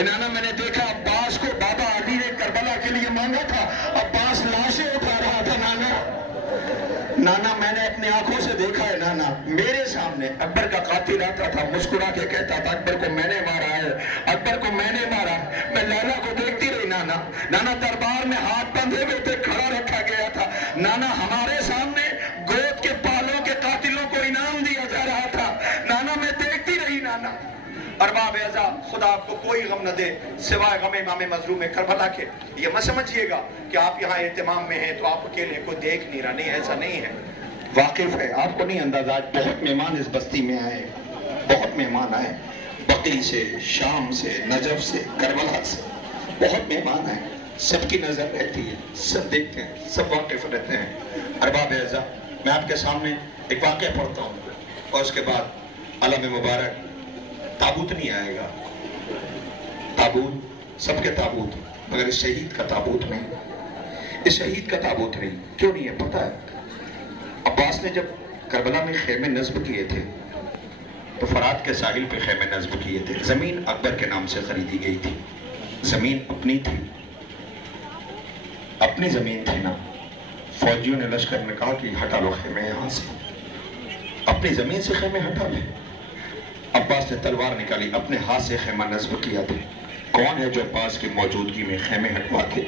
نانا میں نے دیکھا عباس کو بابا علی نے کربلا کے لیے مانگا تھا, عباس لاشیں اٹھا رہا تھا. نانا میں نے اپنی آنکھوں سے دیکھا ہے نانا, میرے سامنے اکبر کا قاتل آتا تھا, مسکرا کے کہتا تھا اکبر کو میں نے مارا ہے, اکبر کو میں نے مارا. میں لیلا کو دیکھتی رہی نانا. نانا دربار میں ہاتھ بندھے ہوئے تھے, کھڑا رکھا گیا تھا. نانا ہمارے سامنے گود کے پالوں کے قاتلوں کو انعام دیا جا رہا تھا. نانا میں دیکھتی رہی نانا. ارباب اعزا, خدا آپ کو کوئی غم نہ دے سوائے غم امام مظلوم کربلا کے. یہ مت سمجھیے گا کہ آپ یہاں اہتمام میں ہیں تو آپ اکیلے کو دیکھ نہیں رہا, نہیں ایسا نہیں ہے. واقف ہے، آپ کو نہیں اندازہ. بہت مہمان اس بستی میں آئے، بہت مہمان آئے، بقی سے، شام سے، نجف سے، کربلا سے، بہت مہمان آئے. سب کی نظر رہتی ہے، سب دیکھتے ہیں، سب واقف رہتے ہیں. ارباب اعزاء، میں آپ کے سامنے ایک واقعہ پڑھتا ہوں اور اس کے بعد علم مبارک. تابوت نہیں آئے گا، تابوت سب کے تابوت، مگر اس شہید کا تابوت نہیں. اس شہید کا تابوت نہیں. کیوں نہیں ہے پتہ ہے؟ عباس نے جب کربلا میں خیمے نصب کیے تھے تو فرات کے ساحل پہ خیمے نصب کیے تھے. زمین اکبر کے نام سے خریدی گئی تھی، زمین اپنی تھی، اپنی زمین تھی نا. فوجیوں نے لشکر میں کہا کہ ہٹا لو خیمے یہاں سے، اپنی زمین سے خیمے ہٹا لے. عباس نے تلوار نکالی، اپنے ہاتھ سے خیمہ نصب کیا تھا. کون ہے جو عباس کی موجودگی میں خیمے ہٹوا کے؟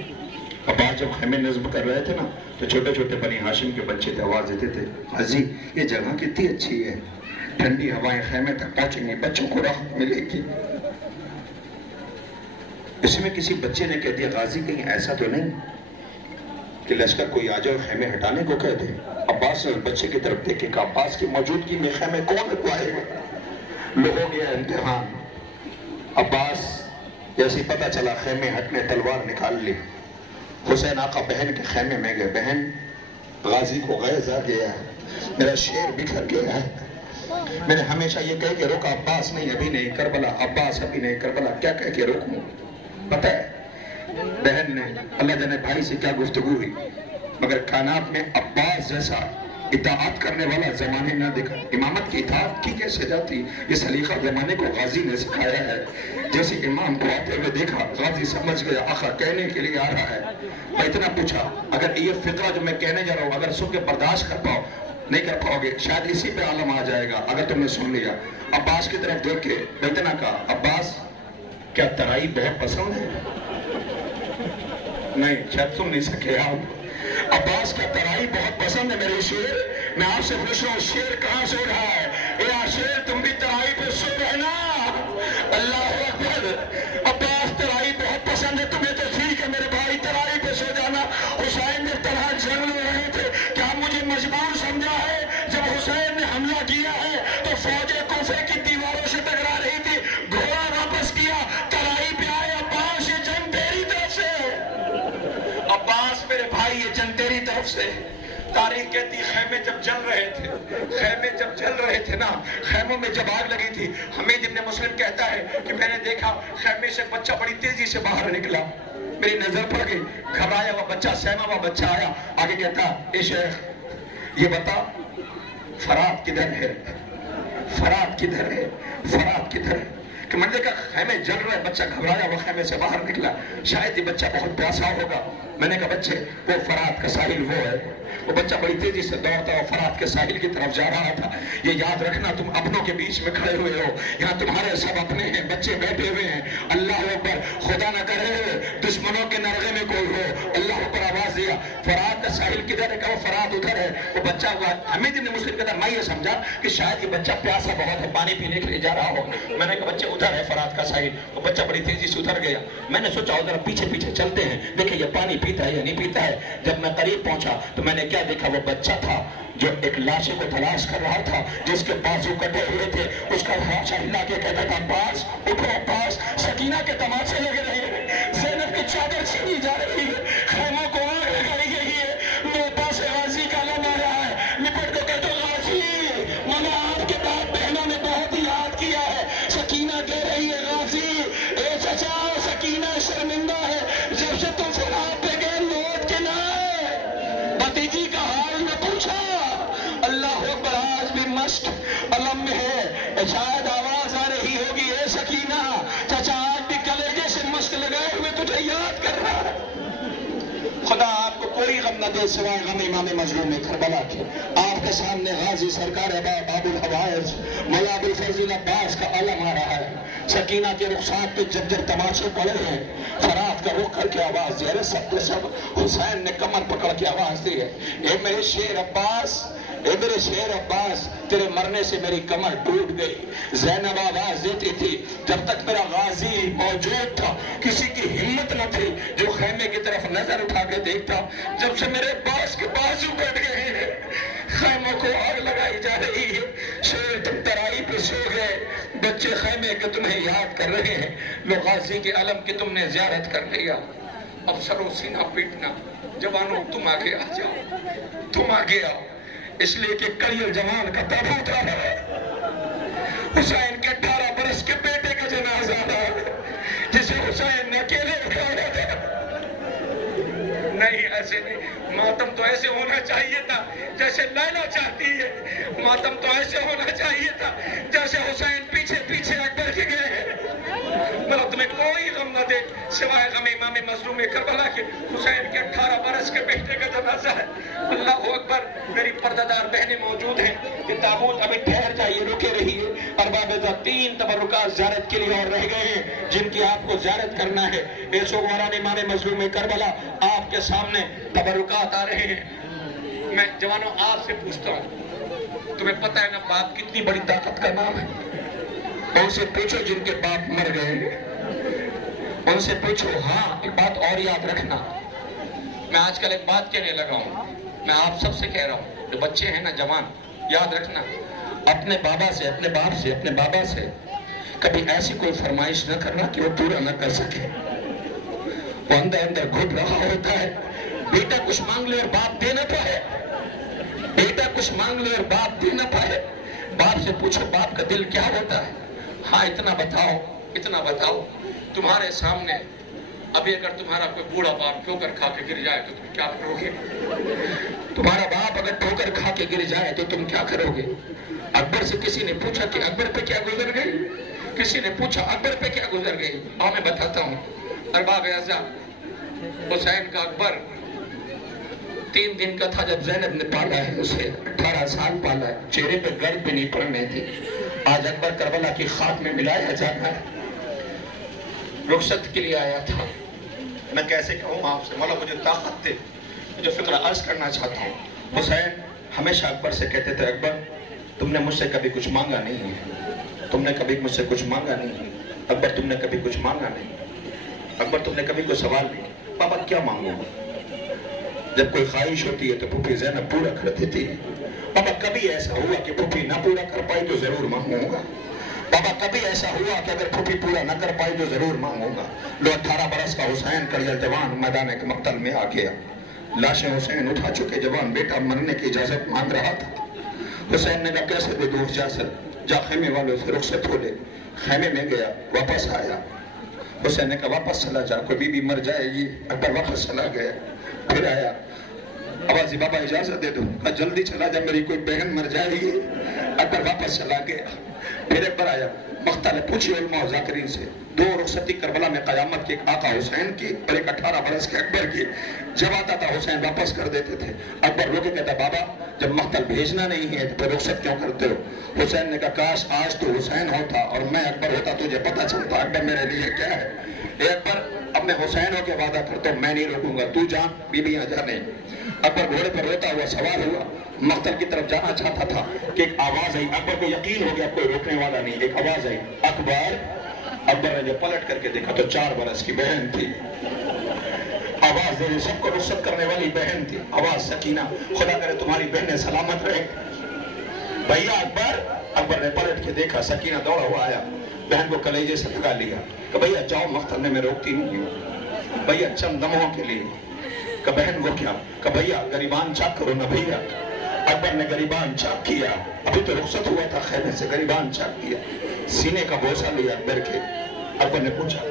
عباس جب خیمے نصب کر رہے تھے نا تو چھوٹے چھوٹے بنی ہاشم کے بچے تھے، آواز دیتے تھے، حاجی یہ جگہ کتنی اچھی ہے، ٹھنڈی ہوائیں خیمے تک پہنچیں گی، بچوں کو راحت ملے گی. اس میں کسی بچے نے کہہ دیا غازی کہیں ایسا تو نہیں کہ لشکر کوئی آ جائے خیمے ہٹانے کو کہہ دے. عباس نے بچے کی طرف دیکھے کہ عباس کی موجودگی میں خیمے کون ہٹوائے گا؟ لو ہو گیا امتحان. عباس جیسے پتہ چلا خیمے ہٹنے، تلوار نکال لی. حسین آقا بہن کے خیمے میں گئے. بہن غازی کو غیظ آ گیا ہے، میرا شیر بکھر گیا ہے. میں نے ہمیشہ یہ کہہ کے روکا عباس نہیں ابھی نہیں کربلا، عباس ابھی نہیں کربلا. کیا کہہ کے روکوں؟ پتہ ہے بہن نے اللہ جانے بھائی سے کیا گفتگو ہوئی، مگر کائنات میں عباس جیسا اطاعت کرنے والا زمانے نہ دیکھا. امامت کی اطاعت کی کیسے جاتی، یہ سلیقہ زمانے کو غازی نے سکھایا ہے. جیسے امام کو آتے ہوئے دیکھا، غازی سمجھ گیا آقا کہنے کے لیے آ رہا ہے. میں اتنا پوچھا اگر یہ فقہ جو میں کہنے جا رہا ہوں اگر سن کے برداشت کر پاؤ نہیں کر پاؤ گے، شاید اسی پہ عالم آ جائے گا اگر تم نے سن لیا. عباس کی طرف دیکھ کے میں اتنا کہا، عباس کیا ترائی بہت پسند ہے؟ نہیں شاید سن نہیں سکے آپ. عباس کا ترائی بہت پسند ہے میرے شیر. میں آپ سے پوچھ رہا ہوں شیر کہاں سے اڑا ہے؟ اے شیر تم بھی ترائی پہ سن رہنا. اللہ اکبر. عباس ترائی بہت پسند ہے تمہیں تو ٹھیک ہے میرے بھائی، ترائی پہ سو جانا. حسین نے طرح جنگ لڑ رہے تھے، کیا مجھے مجبور سمجھا ہے؟ جب حسین نے حملہ کیا ہے تو فوجیں کوفے کی دیواروں سے ٹکرا رہی تھی، گھوڑا واپس کیا، ترائی پہ آئے. عباس یہ جنگ تیری طرف سے، عباس میرے بھائی یہ جنگ تیری طرف سے. تاریخ کہتی خیمے جب جل رہے تھے، خیمے جب جل رہے تھے نا، خیموں میں جب آگ لگی تھی، حمید ابن مسلم کہتا ہے کہ میں نے دیکھا خیمے سے بچہ بڑی تیزی سے باہر نکلا. میری نظر پڑ گئی، گھبرایا ہوا بچہ، سہما ہوا بچہ آیا. آگے کہتا اے شیخ یہ بتا فرات کدھر ہے، فرات کدھر ہے، فرات کدھر ہے؟ کہ میں نے کہا خیمے جل رہے، بچہ گھبرایا ہوا خیمے سے باہر نکلا، شاید یہ بچہ بہت پیاسا ہوگا. میں نے کہا بچے وہ فرات کا ساحل وہ ہے. وہ بچہ بڑی تیزی سے دوڑتا ہوا فرات کے ساحل کی طرف جا رہا تھا. یہ یاد رکھنا تم اپنوں کے بیچ میں کھڑے ہوئے ہو، یہاں تمہارے سب اپنے ہیں، بچے بیٹھے ہوئے ہیں. اللہ اکبر. خدا نہ کرے دشمنوں کے نرغے میں کوئی ہو. اللہ اکبر آواز دیا فرات کا ساحل کدھر ہے؟ کہا فرات ادھر ہے. وہ بچہ ہوا حمید بن مسلم کہتا میں یہ سمجھا کہ شاید یہ بچہ پیاسا بہت ہے، پانی پینے کے لیے جا رہا ہوگا. میں نے کہا بچے ادھر ہے فرات کا ساحل. وہ بچہ بڑی تیزی سے ادھر گیا. میں نے سوچا ادھر پیچھے پیچھے چلتے ہیں دیکھیں یہ پانی پیتا ہے یا نہیں پیتا ہے. جب میں قریب پہنچا تو میں نے کیا دیکھا، وہ بچہ تھا جو ایک لاشے کو تلاش کر رہا تھا جس کے بازو کٹے ہوئے تھے. اس کا ہاتھ ہلا کے کہتا تھا عباس اٹھو عباس. سکینہ کے تماچے لگے رہے، زینب کی چادر چھینی جا رہی ہے، خیموں کو آگ لگائی گئی ہے. میرے پاس غازی کا لم آ رہا ہے، لپٹ کو کہتے غازی میں نے آپ کے بعد بہنوں نے بہت یاد کیا ہے. سکینہ کہہ رہی ہے غازی اے چچا سکینہ شرمندہ ہے، جب سے تم فرات پہ گئے لوٹ کے نہ آئے. بھتیجی کا حال نہ پوچھا. اللہ اکبر. آج بھی مشق علم میں ہے، شاید آواز آ رہی ہوگی اے سکینہ چچا آج بھی کلیجے سے مشق لگائے ہوئے تجھے یاد کر رہا ہے. خدا آپ کو کوئی غم نہ دے سوائے غم امام مظلوم کربلا کے. آپ کے سامنے غازی سرکار ابو الحوائج مولا ابو الفضل عباس کا علم آ رہا ہے. سکینہ کے رخسار پہ جب جب تماشے پڑے ہیں، فرات کا رخ کر کے آواز دی. ارے سب کے سب حسین نے کمر پکڑ کے آواز دی ہے اے میرے شیر عباس، اے میرے شیر عباس تیرے مرنے سے میری کمر ٹوٹ گئی. زینب آواز دیتی تھی جب تک میرا غازی موجود تھا کسی کی ہمت نہ تھی جو خیمے کی طرف نظر اٹھا کے دیکھتا. جب سے میرے عباس کے بازو کٹ گئے ہیں خیموں کو آگ لگائی جا رہی ہے، شیر تم ترائی پہ سو گئے، بچے خیمے کے تمہیں یاد کر رہے ہیں، لوگ غازی کے علم کی تم نے زیارت کر لیا، اب سرو سینہ پیٹنا، جوانوں تم آگے آ جاؤ، تم آگے آؤ، اس لیے کہ کڑیل جوان کا تابوت آ رہا ہے، حسین کے 18 برس کے بیٹے کا جنازہ آ رہا ہے، جسے حسین نے اکیلے اٹھایا تھا۔ نہیں، ایسے نہیں، ماتم تو ایسے ہونا چاہیے تھا جیسے لیلا چاہتی ہے، ماتم تو ایسے ہونا چاہیے تھا جیسے حسین پیچھے پیچھے اکبر کے گئے ہیں۔ مطلب تمہیں کوئی غم نہ دے سوائے غم امام مظلوم کربلا کے، حسین کے 18 برس کے بیٹے کا جنازہ ہے۔ اللہ اکبر، میری پردہ دار بہنیں موجود ہیں، یہ تابوت ابھی ٹھہر جائیے، رکے رہیے، ارباب عزت 3 تبرکات زیارت کے لیے اور رہ گئے ہیں جن کی آپ کو زیارت کرنا ہے۔ اے سوگواران امام مظلوم کربلا، آپ کے سامنے تبرکات آ رہے ہیں۔ میں جوانوں آپ سے پوچھتا ہوں، تمہیں پتہ ہے نا باپ کتنی بڑی طاقت کا نام ہے؟ ان سے پوچھو جن کے باپ مر گئے ہیں، ان سے پوچھو۔ ہاں، ایک بات اور یاد رکھنا، میں آج کل ایک بات کہنے لگا ہوں، میں آپ سب سے کہہ رہا ہوں، جو بچے ہیں نا جوان، یاد رکھنا، اپنے بابا سے، اپنے باپ سے، اپنے بابا سے کبھی ایسی کوئی فرمائش نہ کرنا کہ وہ پورا نہ کر سکے۔ وہ اندر اندر گھٹ رہا ہوتا ہے، بیٹا کچھ مانگ لے اور باپ دے نہ پائے، بیٹا کچھ مانگ لے اور باپ دے نہ پائے۔ باپ سے پوچھو باپ کا دل کیا ہوتا ہے۔ ہاں، اتنا بتاؤ، تمہارے سامنے ابھی اگر تمہارا کوئی بوڑھا باپ ٹھوکر کھا کے گر جائے تو تم کیا کرو گے؟ تمہارا باپ اگر ٹھوکر کھا کے گر جائے تو تم کیا کرو گے؟ اکبر سے کسی نے پوچھا کہ اکبر پہ کیا گزر گئی؟ کسی نے پوچھا اکبر پہ کیا گزر گئی؟ اور میں بتاتا ہوں، ارباب اعزاز، حسین کا اکبر 3 دن کا تھا جب زینب نے پالا ہے، اسے 18 سال پالا ہے، چہرے پہ گرد بھی نہیں پڑنے تھی۔ آج اکبر کربلا کی خاک میں ملایا جانا ہے، رخصت کے لیے آیا تھا۔ میں کیسے کہوں آپ سے، مولا مجھے طاقت دے، مجھے فکر عرض کرنا چاہتا ہوں۔ حسین ہمیشہ اکبر سے کہتے تھے، اکبر تم نے مجھ سے کبھی کچھ مانگا نہیں ہے، تم نے کبھی مجھ سے کچھ مانگا نہیں ہے، اکبر تم نے کبھی کچھ مانگا نہیں، اکبر تم نے کبھی کوئی سوال نہیں، پاپا کیا مانگوں گا؟ جب کوئی خواہش ہوتی ہے تو پھوپھی زینب پورا کر دیتی ہے۔ پاپا کبھی ایسا ہوا کہ پھوپھی نہ پورا کر پائی تو ضرور مانگوں گا، پاپا کبھی ایسا ہوا کہ اگر پھوپھی پورا نہ کر پائی تو ضرور مانگوں گا۔ لو 18 برس کا حسین کڑیل جوان میدان مقتل میں آ گیا، لاشیں حسین اٹھا چکے، جوان بیٹا مرنے کی اجازت مانگ رہا تھا۔ حسین نے کہا کیسے دے دوں اجازت؟ جا خیمے والوں سے رخصت ہو لے۔ خیمے میں گیا، واپس آیا، حسین نے کہا واپس چلا جا، کوئی بی بی مر جائے گی۔ اکبر واپس چلا گیا، پھر آیا، آوازی بابا اجازت دے دو، کہا جلدی چلا جا میری کوئی بہن مر جائے گی۔ اکبر واپس چلا گیا، پھر اکبر آیا، مختل پوچھی علماء و ذاکرین سے، 2 رخصتی کربلا میں قیامت کی، ایک آقا حسین کی اور ایک 18 برس کے اکبر کی۔ جب آتا تھا حسین واپس کر دیتے تھے۔ اکبر رو کے کہتا بابا جب مختل بھیجنا نہیں ہے تو پھر رخصت کیوں کرتے ہو؟ حسین نے کہا کاش آج تو حسین ہوتا اور میں اکبر ہوتا، تجھے پتہ چلتا اکبر میرے لیے کیا ہے۔ اے اکبر اب میں حسین ہو کے وعدہ کرتا ہوں میں نہیں روکوں گا، تو جان بیویاں جانے۔ اکبر گھوڑے پر روتا ہوا سوار ہوا، مقتل کی طرف جانا چاہتا تھا کہ ایک آواز آئی، اکبر کو یقین ہو گیا کوئی روکنے والا نہیں، ایک آواز آئی اکبر۔ اکبر نے جب پلٹ کر کے دیکھا تو 4 برس کی بہن تھی، آواز دے سب کو رخصت کرنے والی بہن تھی، آواز سکینہ، خدا کرے تمہاری بہنیں سلامت رہے۔ بھیا اکبر، اکبر نے پلٹ کے دیکھا، سکینہ دوڑا ہوا آیا، بہن کو کلیجے سے لگا لیا کہ بھیا جاؤ مقتل میں روکتی نہیں ہوں، بھیا چند دموں کے لیے۔ کہ بہن کو کیا؟ کہ بھیا گریبان چاک کرو نا بھیا۔ اکبر نے گریبان چاک کیا، ابھی تو رخصت ہوا تھا خیمے سے، گریبان چاک کیا، سینے کا بوسہ لیا اکبر کے۔ اکبر نے پوچھا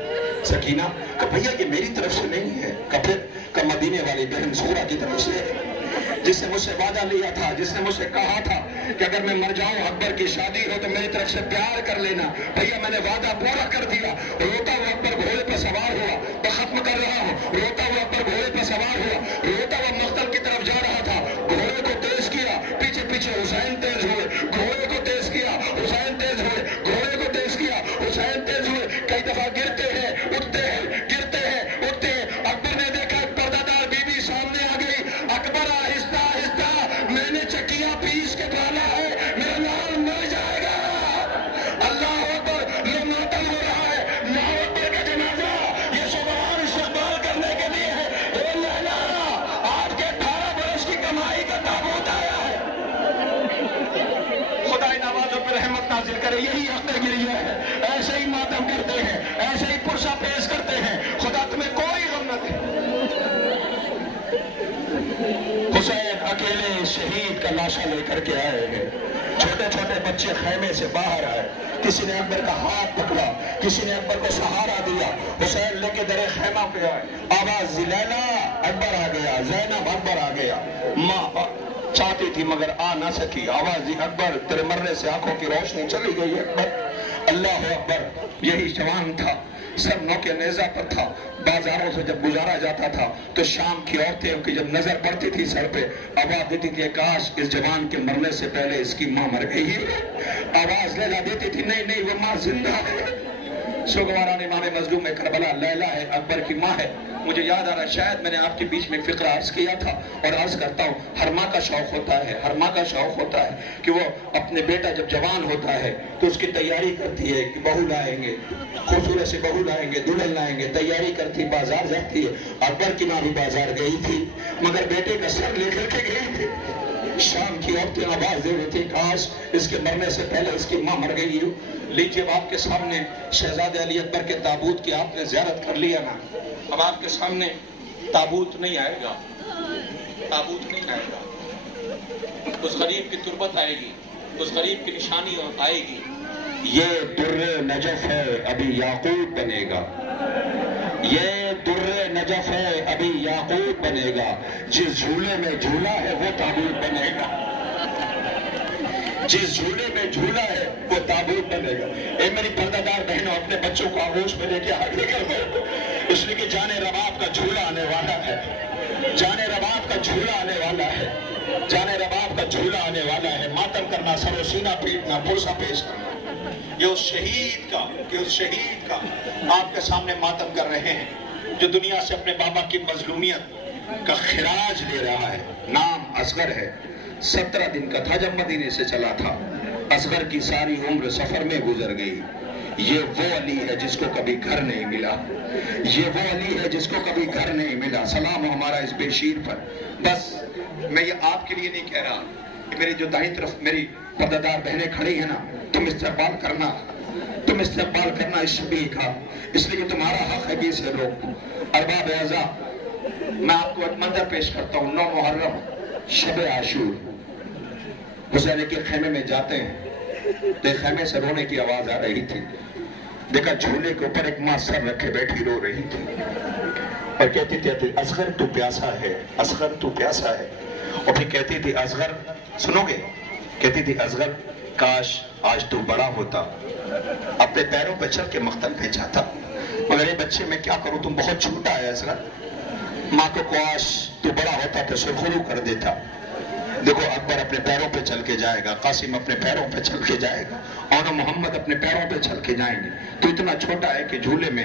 سکینہ کہ بھیا یہ میری طرف سے نہیں ہے، کہ پھر کہ مدینے والی بہن سورہ کی طرف سے ہے، جس نے مجھ سے وعدہ لیا تھا، جس نے مجھ سے کہا تھا کہ اگر میں مر جاؤں اکبر کی شادی ہو تو میری طرف سے پیار کر لینا۔ بھیا میں نے وعدہ پورا کر دیا۔ روتا ہوا اکبر گھوڑے پر سوار ہوا، میں ختم کر رہا ہوں، روتا ہوا اکبر گھوڑے پر سوار ہوا، روتا ہوا مقتل کی طرف جا رہا تھا، گھوڑے کو تیز کیا، پیچھے پیچھے حسین تیز ہوئے، گھوڑے کو تیز کیا، حسین تیز ہوئے، گھوڑے کو تیز کیا، حسین تیز ہوئے، کئی دفعہ گرتے ہیں اٹھتے ہیں، گرتے ہیں اٹھتے ہیں۔ اکبر نے دیکھا ایک پردہ دار بی بی سامنے آ گئی، اکبر آہستہ آہستہ میں نے چکیاں پیس کے ڈالا ہے، میرا لال مر جائے گا۔ اللہ اکبر، یہ ماتم ہو رہا ہے، اللہ اکبر کا لاشا لے کر کے آئے ہیں. چھوٹے چھوٹے بچے خیمے سے باہر آئے. کسی نے اکبر کا ہاتھ پکڑا, کسی نے اکبر کو سہارا دیا. حسین لے کے درے خیمہ پہ آئے. آواز لیلا, اکبر آ گیا. زینب, اکبر آ گیا. ماں چاہتی تھی مگر آ نہ سکی. آواز دی, اکبر تیرے مرنے سے آنکھوں کی روشنی چلی گئی. اکبر, اللہ اکبر. یہی جوان تھا, سر نوکے نیزہ پر تھا. بازاروں سے جب گزارا جاتا تھا تو شام کی عورتیں کی جب نظر پڑتی تھی سر پہ, آواز دیتی تھی کاش اس جوان کے مرنے سے پہلے اس کی ماں مر گئی ہے. آواز لیلا دیتی تھی نہیں نہیں وہ ماں زندہ ہے. سوگواران امام مظلوم کربلا لیلا ہے, اکبر کی ماں ہے. مجھے یاد آ رہا ہے, شاید میں نے آپ کے بیچ میں فقرہ عرض کیا تھا اور عرض کرتا ہوں, ہر ماں کا شوق ہوتا ہے, ہر ماں کا شوق ہوتا ہے کہ وہ اپنے بیٹا جب جوان ہوتا ہے تو اس کی تیاری کرتی ہے کہ بہو لائیں گے, خوبصورت سے بہو لائیں گے, دلہن لائیں گے, تیاری کرتی, بازار جاتی ہے. اکبر کی ماں بھی بازار گئی تھی مگر بیٹے کا سر لے کر کے گئی تھی. شام کی عورتیں آواز دے رہی تھی کاش اس کے مرنے سے پہلے اس کی ماں مر گئی ہو. لیجئے اب آپ کے سامنے شہزادے علی اکبر کے تابوت کی آپ نے زیارت کر لیا نا, اب آپ کے سامنے تابوت نہیں آئے گا, تابوت نہیں آئے گا. اس غریب کی تربت آئے گی, اس غریب کی نشانی آئے گی. یہ در نجف ہے ابھی یاقوت بنے گا, یہ در نجف ہے ابھی یاقوت بنے گا. جس جھولے میں جھولا ہے وہ تابوت بنے گا, جس جھولے میں جھولا ہے وہ تابوت بنے گا. اے میری پردہ دار بہنوں, اپنے بچوں کو آغوش میں لے کے آگے کر دو, اس لیے کہ جانے رباب کا جھولا آنے والا ہے, جانے رباب کا جھولا آنے والا ہے, جانے رباب کا جھولا آنے والا ہے. ماتم کرنا, سر و سینہ پیٹنا, پرسہ پیش کرنا, یہ اس شہید کا, کہ اس شہید کا آپ کے سامنے ماتم کر رہے ہیں جو دنیا سے اپنے بابا کی مظلومیت کا خراج لے رہا ہے. نام اصغر ہے, 17 دن کا تھا جب مدینے سے چلا تھا. اصغر کی ساری عمر سفر میں گزر گئی. یہ وہ علی ہے جس کو کبھی گھر نہیں ملا, یہ وہ علی ہے جس کو کبھی گھر نہیں ملا. سلام ہو ہمارا اس بے شیر پر. بس میں یہ آپ کے لیے نہیں کہہ رہا کہ میری جو دائیں طرف میری پردہ دار بہنیں کھڑی ہیں نا, تم استقبال کرنا, تم استقبال کرنا اس شبیہ کا, اس لیے کہ تمہارا حق ہے. 20 لوگ ارباب اعزا, میں آپ کو ایک منظر پیش کرتا ہوں. 9 محرم شب عاشور, حسین کے خیمے میں جاتے ہیں تو خیمے سے رونے کی آواز آ رہی تھی. دیکھا جھولے کے اوپر ایک ماں سر رکھے بیٹھی رو رہی تھی اور کہتی تھی اصغر تو پیاسا ہے, اصغر تو پیاسا ہے. اور پھر کہتی تھی اصغر, سنو گے, کہتی تھی اصغر کاش آج تو بڑا ہوتا, اپنے پیروں پہ چل کے مختل میں جاتا, مگر یہ بچے میں کیا کروں, تم بہت چھوٹا ہے اصغر. ماں کو کاش تو بڑا ہوتا تو سرخرو کر دیتا. دیکھو اکبر اپنے پیروں پہ چل کے جائے گا, قاسم اپنے پیروں پہ چل کے جائے گا, اور محمد اپنے پیروں پہ چل کے جائیں گے. تو اتنا چھوٹا ہے کہ جھولے میں,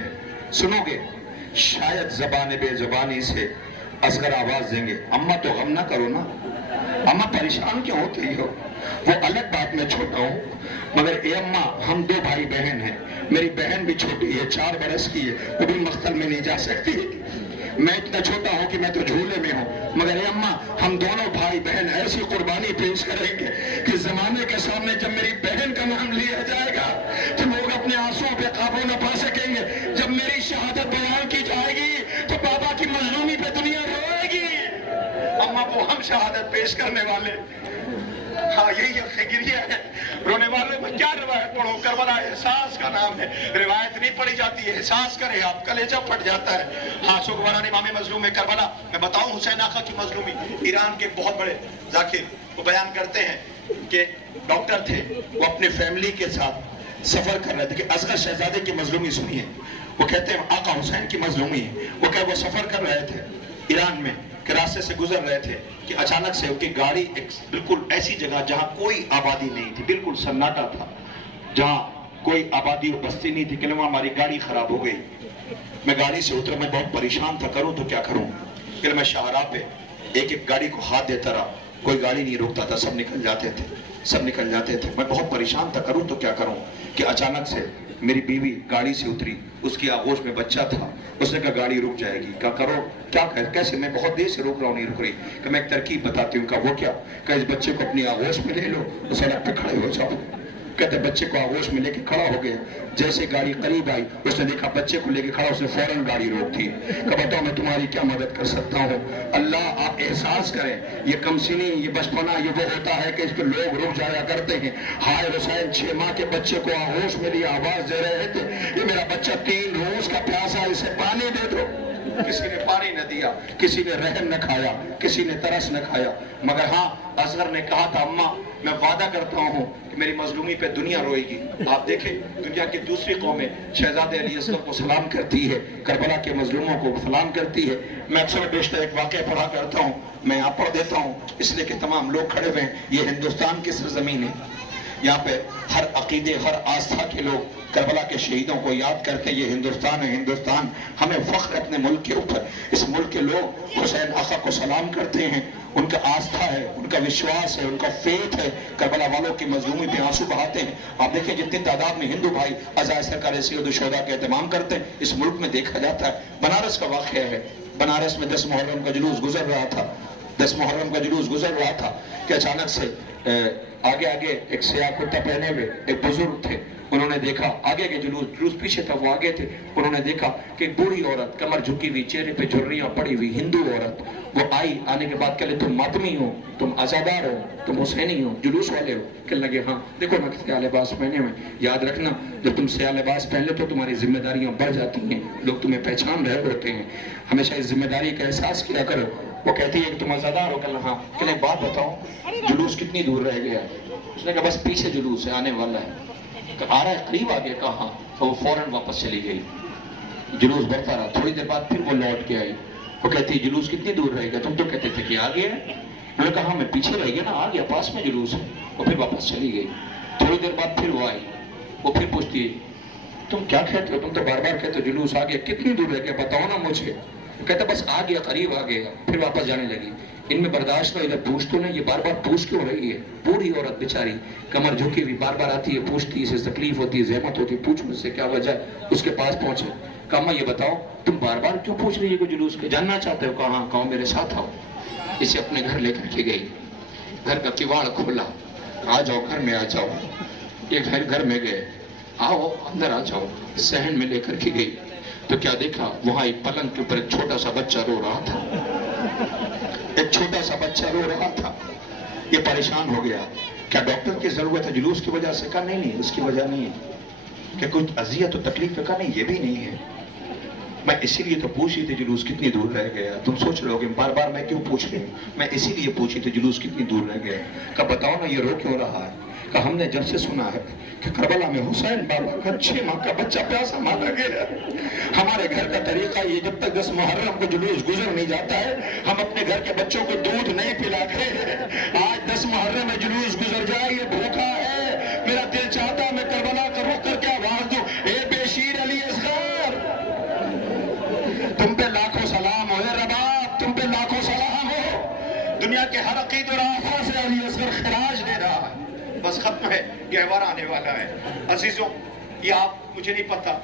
سنو گے, شاید زبان بے زبانی سے اصغر آواز دیں گے, اماں تو غم نہ کرو نا, اماں پریشان کیوں ہوتی ہو, وہ الگ بات میں چھوٹا ہوں, مگر اے اماں ہم 2 بھائی بہن ہیں, میری بہن بھی چھوٹی ہے, 4 برس کی ہے, وہ بھی مختل میں نہیں جا سکتی. میں اتنا چھوٹا ہوں کہ میں تو جھولے میں ہوں, مگر اے اماں ہم دونوں بھائی بہن ایسی قربانی پیش کریں گے کہ زمانے کے سامنے جب میری بہن کا نام لیا جائے گا تو لوگ اپنے آنسوں پہ قابو نہ پا سکیں گے. جب میری شہادت بیان کی جائے گی تو بابا کی مظلومی پہ دنیا روئے گی. اماں وہ ہم شہادت پیش کرنے والے, ہاں یہی فکریہ ہے. رونے والوں میں کیا روایت پڑھو, کربلا احساس کا نام ہے, روایت نہیں پڑھی جاتی ہے, احساس کرے آپ, کلیجہ پھٹ جاتا ہے. ہاں سوگواران امام مظلوم کربلا, میں بتاؤں حسین آقا کی مظلومی. ایران کے بہت بڑے ذاکر وہ بیان کرتے ہیں کہ ڈاکٹر تھے, وہ اپنے فیملی کے ساتھ سفر کر رہے تھے. کہ اصغر شہزادے کی مظلومی سنیے, وہ کہتے ہیں آقا حسین کی مظلومی ہے. وہ کہ وہ سفر کر رہے تھے ایران میں, کہ راستے سے گزر رہے تھے کہ اچانک سے ان کی گاڑی بالکل ایسی جگہ جہاں کوئی آبادی نہیں تھی, بالکل سناٹا تھا, جہاں کوئی آبادی اور بستی نہیں تھی, کہ وہاں ہماری گاڑی خراب ہو گئی. میں گاڑی سے اترا, میں بہت پریشان تھا, کروں تو کیا کروں. پھر میں شاہراہ پہ ایک ایک گاڑی کو ہاتھ دیتا رہا, کوئی گاڑی نہیں روکتا تھا, سب نکل جاتے تھے, سب نکل جاتے تھے. میں بہت پریشان تھا, کروں تو کیا کروں. کہ اچانک سے میری بیوی گاڑی سے اتری, اس کی آغوش میں بچہ تھا, اس نے کہا گاڑی رک جائے گی. کہا کرو, کیا کیسے, میں بہت دیر سے روک رہا ہوں, نہیں رک رہی. کہ میں ایک ترکیب بتاتی ہوں. کہا وہ کیا, کہ اس بچے کو اپنی آغوش میں لے لو, اس سڑک پہ کھڑے ہو جاؤ. کہتے بچے کو آغوش میں لے کے کھڑا ہو گیا، جیسے گاڑی قریب آئی اس نے دیکھا بچے کو لے کے کھڑا، اس نے فوراً گاڑی روک دی کہ بتاؤ میں تمہاری کیا مدد کر سکتا ہوں۔ اللہ آپ احساس کریں، یہ کم سنی، یہ بچپنا، یہ وہ ہوتا ہے کہ اس پہ لوگ رک جایا کرتے ہیں۔ ہائے حسین 6 ماہ کے بچے کو آغوش میں لیا، آواز دے رہے تھے یہ میرا بچہ 3 روز کا پیاسا، اسے پانی دے دو۔ کسی نے پانی نہ دیا، کسی نے رحم نہ کھایا، کسی نے ترس نہ کھایا، مگر ہاں اصغر نے کہا تھا اماں میں وعدہ کرتا ہوں کہ میری مظلومی پہ دنیا روئے گی۔ آپ دیکھیں دنیا کی دوسری قومیں شہزادے علی اصغر کو سلام کرتی ہے، کربلا کے مظلوموں کو سلام کرتی ہے۔ میں اکثر بیشتر ایک واقعہ پڑھا کرتا ہوں، میں یہاں پڑھ دیتا ہوں اس لیے کہ تمام لوگ کھڑے ہوئے ہیں۔ یہ ہندوستان کی سرزمین ہے، یہاں پہ ہر عقیدے ہر آستھا کے لوگ کربلا کے شہیدوں کو یاد کرتے ہیں۔ یہ ہندوستان ہے، ہندوستان ہمیں فخر اپنے ملک کے اوپر، اس ملک کے لوگ حسین آقا کو سلام کرتے ہیں، ان کا آستھا ہے، ان کا وشواس ہے، ان کا فیتھ ہے، کربلا والوں کی مظلومی پہ آنسو بہاتے ہیں۔ آپ دیکھیں جتنی تعداد میں ہندو بھائی عزائے سرکار سید الشہداء کا اہتمام کرتے ہیں اس ملک میں دیکھا جاتا ہے۔ بنارس کا واقعہ ہے، بنارس میں 10 محرم کا جلوس گزر رہا تھا، 10 محرم کا جلوس گزر رہا تھا کہ اچانک سے آگے ایک سیاہ کرتا پہنے ہوئے ایک بزرگ تھے، انہوں نے دیکھا آگے کے جلوس پیچھے تھا، وہ آگے تھے، انہوں نے دیکھا کہ ایک بوڑھی عورت کمر جھکی ہوئی، چہرے پہ جھریاں پڑی ہوئی ہندو عورت، وہ آئی، آنے کے بعد کہلے تم ماتمی ہو، تم عزادار ہو، تم حسینی ہو، جلوس والے ہو؟ کہنے لگے ہاں، دیکھو میں سیاہ لباس پہنے ہوئے، یاد رکھنا جب تم سیاہ لباس پہن لے تو تمہاری ذمہ داریاں بڑھ جاتی ہیں، لوگ تمہیں پہچان رہے ہوتے ہیں، ہمیشہ اس ذمہ داری کا احساس کیا کرو۔ وہ کہتی ہے کہ تم عزادار ہو؟ کہنا ہاں۔ کہنے بات بتاؤ جلوس کتنی دور رہ گیا؟ اس نے کہا بس پیچھے جلوس ہے، آنے والا ہے، کہ آ رہا ہے، قریب آ گیا؟ کہا ہاں۔ تو وہ فوراً واپس چلی گئی، جلوس بڑھتا رہا، تھوڑی دیر بعد پھر وہ لوٹ کے آئی، وہ کہتی ہے جلوس کتنی دور رہے گا؟ تم تو کہتے تھے کہ آ گیا ہے۔ انہوں نے کہا ہاں میں پیچھے رہ گیا نا، آ گیا، پاس میں جلوس ہے۔ وہ پھر واپس چلی گئی، تھوڑی دیر بعد پھر وہ آئی، وہ پھر پوچھتی ہے تم کیا کہتے ہو؟ تم تو بار بار کہتے ہو جلوس آ گیا، کتنی دور رہ گیا بتاؤ نا مجھے۔ کہتا بس آ گیا، قریب آ گیا، پھر واپس جانے لگی۔ ان میں برداشت نہ، ادھر پوچھ تو نہیں، یہ بار بار پوچھ کیوں رہی ہے؟ بوڑھی عورت بیچاری کمر جھکی ہوئی بار بار آتی ہے، پوچھتی، اسے تکلیف ہوتی ہے، زحمت ہوتی ہے، پوچھ مجھ سے کیا وجہ ہے؟ اس کے پاس پہنچے، کہا ماں یہ بتاؤ تم بار بار کیوں پوچھ رہی ہو جلوس کے، جاننا چاہتے ہو؟ کہا ہاں۔ کہو میرے ساتھ آؤ۔ اسے اپنے گھر لے کر کے گئی، گھر کا کواڑ کھولا، آ جاؤ گھر میں آ جاؤ۔ یہ گھر میں گئے، آؤ اندر آ جاؤ، صحن میں لے کر کے گئی تو کیا دیکھا؟ وہاں ایک پلنگ کے اوپر ایک چھوٹا سا بچہ رو رہا تھا، ایک چھوٹا سا بچہ رو رہا تھا۔ یہ پریشان ہو گیا، کیا ڈاکٹر کی ضرورت ہے جلوس کی وجہ سے؟ کہا نہیں اس کی وجہ نہیں ہے۔ کہ کچھ اذیت و تکلیف ہے؟ کہا نہیں یہ بھی نہیں ہے، میں اسی لیے تو پوچھی تھی جلوس کتنی دور رہ گیا۔ تم سوچ رہے ہو کہ بار بار میں کیوں پوچھ رہی ہوں، میں اسی لیے پوچھی تھی جلوس کتنی دور رہ گیا۔ کہا بتاؤ نا یہ رو کیوں رہا ہے؟ کہ ہم نے جب سے سنا ہے کہ کربلا میں حسین بابا کا 6 ماہ کا بچہ پیاسا مارا گیا، ہمارے گھر کا طریقہ یہ جب تک 10 محرم کو جلوس گزر نہیں جاتا ہے ہم اپنے گھر کے بچوں کو دودھ نہیں پلاتے ہیں۔ آج 10 محرم میں جلوس گزر جائے، یہ بھوکا ہے، میرا دل چاہتا ہے میں کربلا کا رخ کر کے آواز دوں اے بے شیر علی اصغر، تم پہ لاکھوں سلام ہو، اے رباب تم پہ لاکھوں سلام ہو۔ دنیا کے ہر عقید اور آفا سے علی اصغر خراج دے رہا ہے۔ بس ختم ہے، گہوارہ آنے والا ہے۔ عزیزوں یہ آپ مجھے نہیں پتا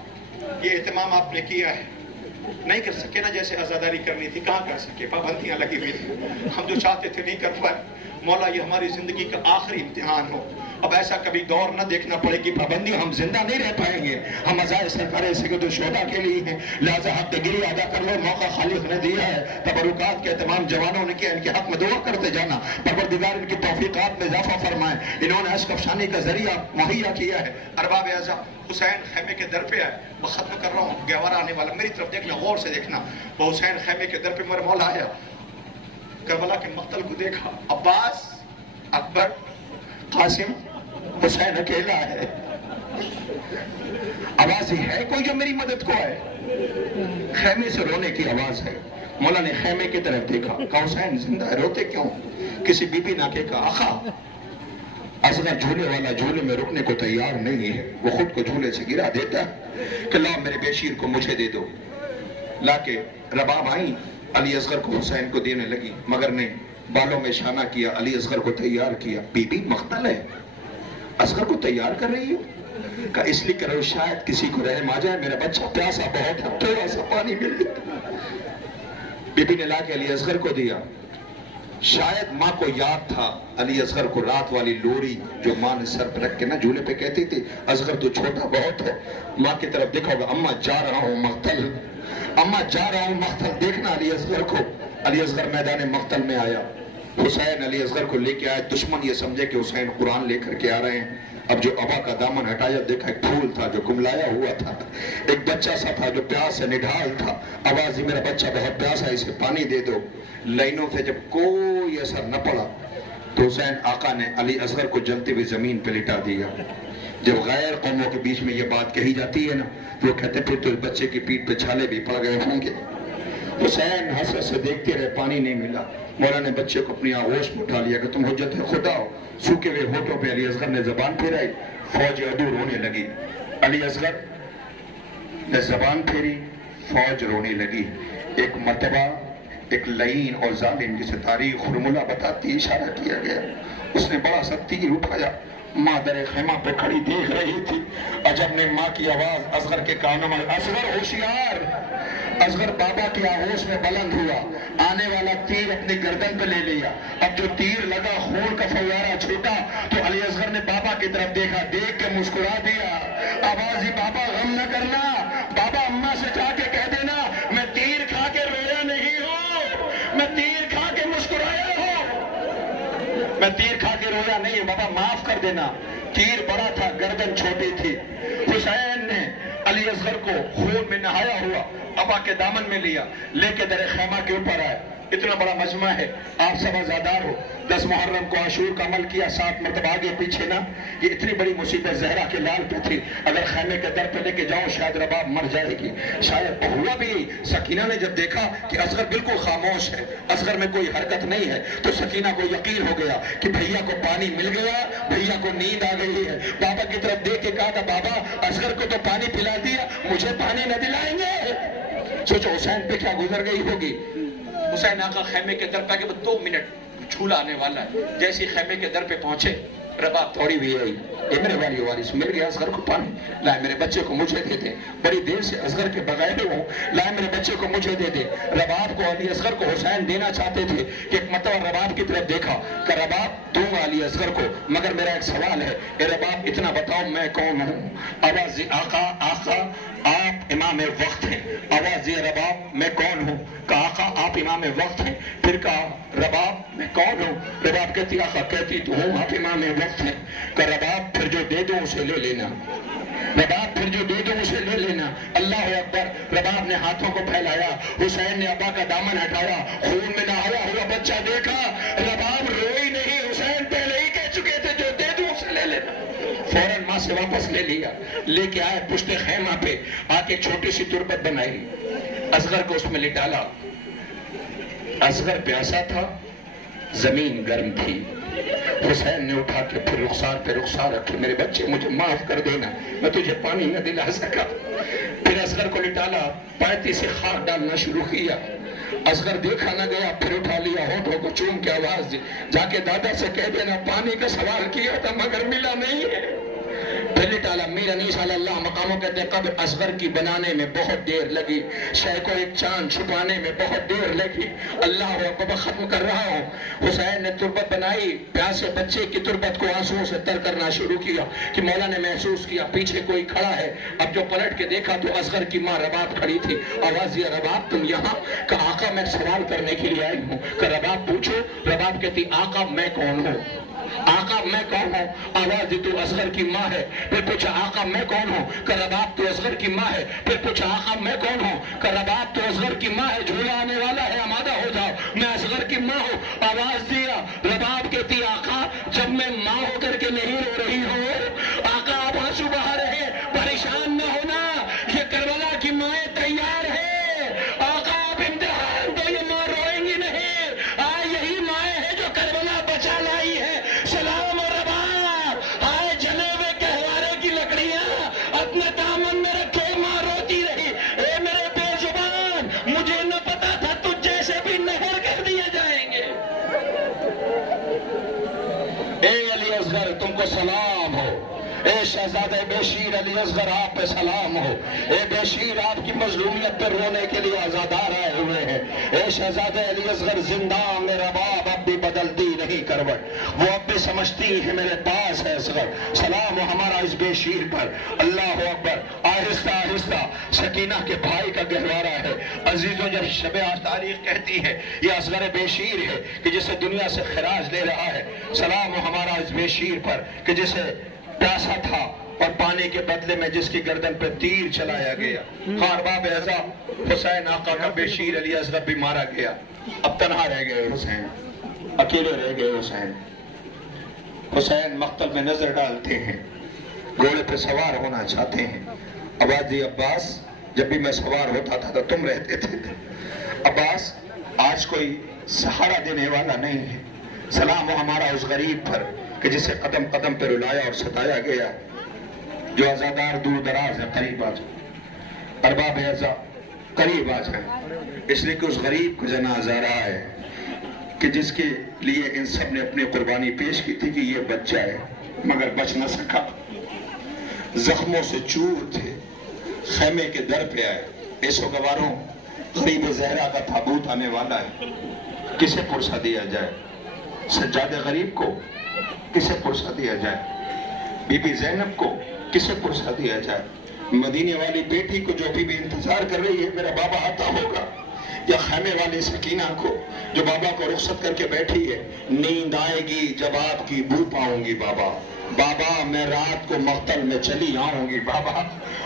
یہ اہتمام آپ نے کیا ہے، نہیں کر سکے نا، جیسے عزاداری کرنی تھی کہاں کر سکے، پابندیاں لگی ہوئی تھی، ہم جو چاہتے تھے نہیں کر پائے۔ مولا یہ ہماری زندگی کا آخری امتحان ہو، اب ایسا کبھی دور نہ دیکھنا پڑے کہ پابندی ہم زندہ نہیں رہ پائیں گے، ہم عزائے سرکار سید الشہداء کے لیے ہیں، لہذا حق گری ادا کر لو، موقع خالق نے دیا ہے، تبرکات کے تمام جوانوں نے کیا، ان کے حق میں دعا کرتے جانا، پروردگار ان کی توفیقات میں اضافہ فرمائے، انہوں نے اشک افشانی کا ذریعہ مہیا کیا ہے۔ ارباب اعزاء حسین خیمے کے در پہ آئے، وہ ختم کر رہا ہوں، گہوارہ آنے والا، میری طرف دیکھنا، غور سے دیکھنا، وہ حسین خیمے کے در پہ میرا مولا آیا، کربلا کے مقتل کو دیکھا، عباس، اکبر، قاسم، حسین اکیلا ہے، آواز ہی ہے کوئی جو میری مدد کو آئے؟ خیمے سے رونے کی آواز ہے۔ مولا نے خیمے کی طرف دیکھا، کہا حسین زندہ ہے، روتے کیوں؟ کسی بی بی نہ کہا آقا اصغر جھولے والا جھولے میں رکنے کو تیار نہیں ہے، وہ خود کو جھولے سے گرا دیتا ہے کہ لاؤ میرے بے شیر کو مجھے دے دو، لا کے رباب آئیں، علی اصغر کو حسین کو دینے لگی، مگر نہیں، بالوں میں شانہ کیا، علی اصغر کو تیار کیا، بی بی مقتل ہے، اصغر کو تیار کر رہی ہے؟ کہ اس لیے کرو شاید کسی کو رحم آ جائے، میرا بچہ پیاسا بہت ہے، تھوڑا سا پانی مل جائے۔ بی بی نے لا کے علی اصغر کو دیا، شاید ماں کو یاد تھا علی اصغر کو رات والی لوری جو ماں نے سر پہ رکھ کے نا جھولے پہ کہتی تھی اصغر تو چھوٹا بہت ہے، ماں کی طرف دیکھا ہوگا، اماں جا رہا ہوں مقتل، اماں جا رہا ہوں مقتل، دیکھنا علی اصغر کو۔ علی اصغر میدان مقتل میں آیا، حسین علی اصغر کو لے کے آئے، دشمن یہ سمجھے کہ حسین قرآن لے کر کے آ رہے ہیں۔ اب جو ابا کا دامن ہٹایا دیکھا ایک پھول تھا جو گملایا ہوا تھا، ایک بچہ سا تھا جو پیاس سے نڈھال تھا، آواز میرا بچہ بہت پیاسا ہے اسے پانی دے دو۔ لائنوں سے جب کوئی اثر نہ پڑا تو حسین آقا نے علی اصغر کو جلتی ہوئی زمین پہ لٹا دیا۔ جب غیر قوموں کے بیچ میں یہ بات کہی جاتی ہے نا تو وہ کہتے پھر تو اس بچے کی پیٹھ پہ چھالے بھی پڑ گئے ہوں گے۔ حسین حسرت سے دیکھتے رہے، پانی نہیں ملا۔ مولا نے بچے کو اپنی آغوش میں اٹھا لیا کہ تم حجت خدا ہو۔ سوکھے ہوئے ہونٹوں پہ علی اصغر نے زبان پھیرائی، فوج عدو رونے لگی۔ علی اصغر نے زبان پھیری، فوج رونے لگی۔ ایک مرتبہ ایک لعین اور ظالم جسے تاریخ فرمولہ بتاتی اشارہ کیا گیا، اس نے بڑا سا تیر اٹھایا، ماں در خیمہ پہ کھڑی دیکھ رہی تھی۔ عجب نے ماں کی آواز اصغر کے کانوں میں، اصغر ہوشیار۔ اصغر بابا کی آغوش میں بلند ہوا، آنے والا تیر اپنی گردن پہ لے لیا۔ اب جو تیر لگا خون کا فوارہ چھوٹا تو علی اصغر نے بابا کی طرف دیکھا، دیکھ کے مسکرا دیا، آواز ہی بابا غم نہ کرنا، بابا اماں سے جا کے کہہ دینا میں تیر کھا کے رویا نہیں ہوں، میں تیر کھا کے مسکرایا ہوں، میں تیر کھا کے رویا نہیں ہوں، بابا معاف کر دینا۔ تیر بڑا تھا، گردن چھوٹی تھی۔ حسین نے علی اصغر کو خون میں نہایا ہوا ابا کے دامن میں لیا، لے کے در خیمہ کے اوپر آئے۔ اتنا بڑا مجمع ہے، آپ سب عزادار ہو، 10 محرم کو عاشور کا عمل کیا، 7 مرتبہ آگے پیچھے نہ، یہ اتنی بڑی مصیبت زہرا کے لال پہ تھی، اگر خیمے کے در پہ لے کے جاؤں شاید رباب مر جائے گی۔ شاید ہوا بھی سکینہ نے جب دیکھا کہ اصغر بالکل خاموش ہے، اصغر میں کوئی حرکت نہیں ہے، تو سکینہ کو یقین ہو گیا کہ بھیا کو پانی مل گیا، بھیا کو نیند آ گئی ہے۔ بابا کی طرف دیکھ کے کہا تھا بابا اصغر کو تو پانی پلا دیا، مجھے پانی نہ دلائیں گے؟ سوچو حسین پہ کیا گزر گئی ہوگی۔ حسین آقا خیمے کے در پہ کہ 2 منٹ جھولا آنے والا ہے، جیسے خیمے کے در پہ پہنچے رباب توڑی ہوئی آئی، اے میرے والی وارث مل گیا اصغر کو پانی، لائے میرے بچے کو مجھے دے دے، بڑی دیر سے اصغر کے بغیر ہوں، لائے میرے بچے کو مجھے دے دے۔ رباب کو علی اصغر کو حسین دینا چاہتے تھے کہ ایک مرتبہ رباب کی طرف دیکھا کہ رباب دوں گا علی اصغر کو، مگر میرا ایک سوال ہے، اے رباب اتنا بتاؤ میں کون ہوں؟ آواز آقا آقا آپ امام وقت ہیں، آواز رباب میں کون ہوں؟ کہا آقا آپ امام وقت ہیں، پھر کہا رباب میں کون ہوں؟ رباب کہتی آقا کہتی تو ہوں آپ امام وقت ہیں۔ کہ رباب پھر جو دے دوں اسے لے لینا، رباب پھر جو دے دوں اسے لے لینا۔ اللہ اکبر۔ رباب نے ہاتھوں کو پھیلایا، حسین نے ابا کا دامن ہٹایا، خون میں نہایا ہوا بچہ دیکھا، رباب روئی نہیں، حسین پہلے ہی کہہ چکے تھے جو دے دوں اسے لے لینا۔ فوراً ماں سے واپس لے لیا، لے کے آئے پشت خیمہ پہ، آ کے چھوٹی سی تربت بنائی، اصغر کو اس میں لٹالا۔ اصغر پیاسا تھا، زمین گرم تھی، حسین نے اٹھا کے پھر رخسار پہ رخسار رکھے، میرے بچے مجھے معاف کر دینا، میں تجھے پانی نہ دلا سکا۔ پھر اصغر کو لٹالا، پایتی سے خاک ڈالنا شروع کیا، اصغر دیکھا نہ گیا، پھر اٹھا لیا، ہونٹوں کو چوم کے آواز دی، جا کے دادا سے کہہ دینا پانی کا سوال کیا تھا مگر ملا نہیں ہے۔ پھر لٹالا۔ میر انیس صلی اللہ مقاموں کہتے ہیں قبر اصغر کی بنانے میں بہت دیر لگی، شے کو ایک چاند چھپانے میں بہت دیر لگی۔ اللہ اکبر، ختم کر رہا ہوں۔ حسین نے تربت بنائی، پیاسے بچے کی تربت کو آنسوؤں سے تر کرنا شروع کیا کہ مولا نے محسوس کیا پیچھے کوئی کھڑا ہے۔ اب جو پلٹ کے دیکھا تو اصغر کی ماں رباب کھڑی تھی۔ آواز یہ رباب تم یہاں؟ کہ آقا میں سوال کرنے کے لیے آئی ہوں۔ کہ رباب پوچھو۔ رباب کہتی آقا میں کون ہوں؟ آقا میں کون ہوں؟ آواز دی تو اصغر کی ماں ہے۔ پھر پوچھا آقا میں کون ہوں؟ کہ رباب تو اصغر کی ماں ہے۔ پھر پوچھا آقا میں کون ہوں؟ کہ رباب تو اصغر کی ماں ہے، جھولا آنے والا ہے آمادہ ہو جاؤ، میں اصغر کی ماں ہوں۔ آواز دیا، رباب کہتی آقا جب میں ماں ہو کر کے نہیں رو رہی ہوں، آقا آپ آنسو بہا رہے، پریشان نہ ہونا، یہ کربلا کی مائیں تیار ہے، آقا آپ امتحان دو، یہ ماں روئیں گی نہیں، یہی مائیں ہیں جو کربلا بچا لائی ہے۔ سلام اور رباب، آئے جلے ہوئے کہوارے کی لکڑیاں اپنے دامن میں رکھے، ماں روتی رہی، اے میرے بے زبان مجھے نہ پتا تھا تجھ جیسے بھی نہر کر دیے جائیں گے۔ اے علی اصغر تم کو سلام ہو۔ اے شہزادہ بشیر علی اصغر آپ پہ سلام ہو. اے بشیر آپ کی مظلومیت پہ رونے کے لیے عزادار آئے ہوئے ہیں. اے شہزادہ علی اصغر زندہ میرا باپ اب بھی بدلتی نہیں کروٹ, وہ اب بھی سمجھتی ہے میرے پاس ہے اصغر. سلام ہو ہمارا اس بشیر پر. اللہ اکبر. آہستہ آہستہ سکینہ کے بھائی کا گہوارہ ہے. عزیزوں جب شب آج تاریخ کہتی ہے یہ اصغر بشیر ہے کہ جسے دنیا سے خراج لے رہا ہے. سلام ہو ہمارا اس بشیر پر کہ جسے پیاسا تھا اور پانی کے بدلے میں جس کی گردن پہ تیر چلایا گیا. ارباب اعزا حسین آقا کا بشیر علی اصغر بھی مارا گیا. اب تنہا رہ گئے حسین, اکیلے رہ گئے حسین. حسین مقتل میں نظر ڈالتے ہیں, گھوڑے پہ سوار ہونا چاہتے ہیں. عبادی عباس جب بھی میں سوار ہوتا تھا تو تم رہتے تھے. عباس آج کوئی سہارا دینے والا نہیں ہے. سلام ہو ہمارا اس غریب پر کہ جسے قدم قدم پہ رلایا اور ستایا گیا. جو عزادار دور دراز ہے قریب آ جائیں. ارباب اعزا قریب آ جائیں, اس لیے کہ اس غریب کو جنازہ آ رہا ہے کہ جس کے لیے ان سب نے اپنی قربانی پیش کی تھی کہ یہ بچ جائے مگر بچ نہ سکا. زخموں سے چور تھے, خیمے کے در پہ آئے. ایسو گواروں غریب زہرا کا تابوت آنے والا ہے, کسے پرسا دیا جائے؟ سجاد غریب کو کسے پرسا دیا جائے؟ بی بی زینب کو کسے پرسا دیا جائے؟ مدینے والی بیٹی کو جو بی انتظار کر رہی ہے میرا بابا آتا ہوگا, یا خیمے والی سکینہ کو جو بابا کو رخصت کر کے بیٹھی ہے, نیند آئے گی جب آپ کی بو پاؤں گی بابا. بابا میں رات کو مقتل میں چلی آؤں گی بابا.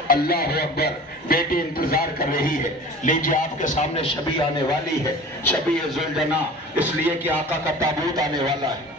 اللہ اکبر. بیٹی انتظار کر رہی ہے. لیجیے آپ کے سامنے شبی آنے والی ہے, شبی ذوالجناح, اس لیے کہ آقا کا تابوت آنے والا ہے.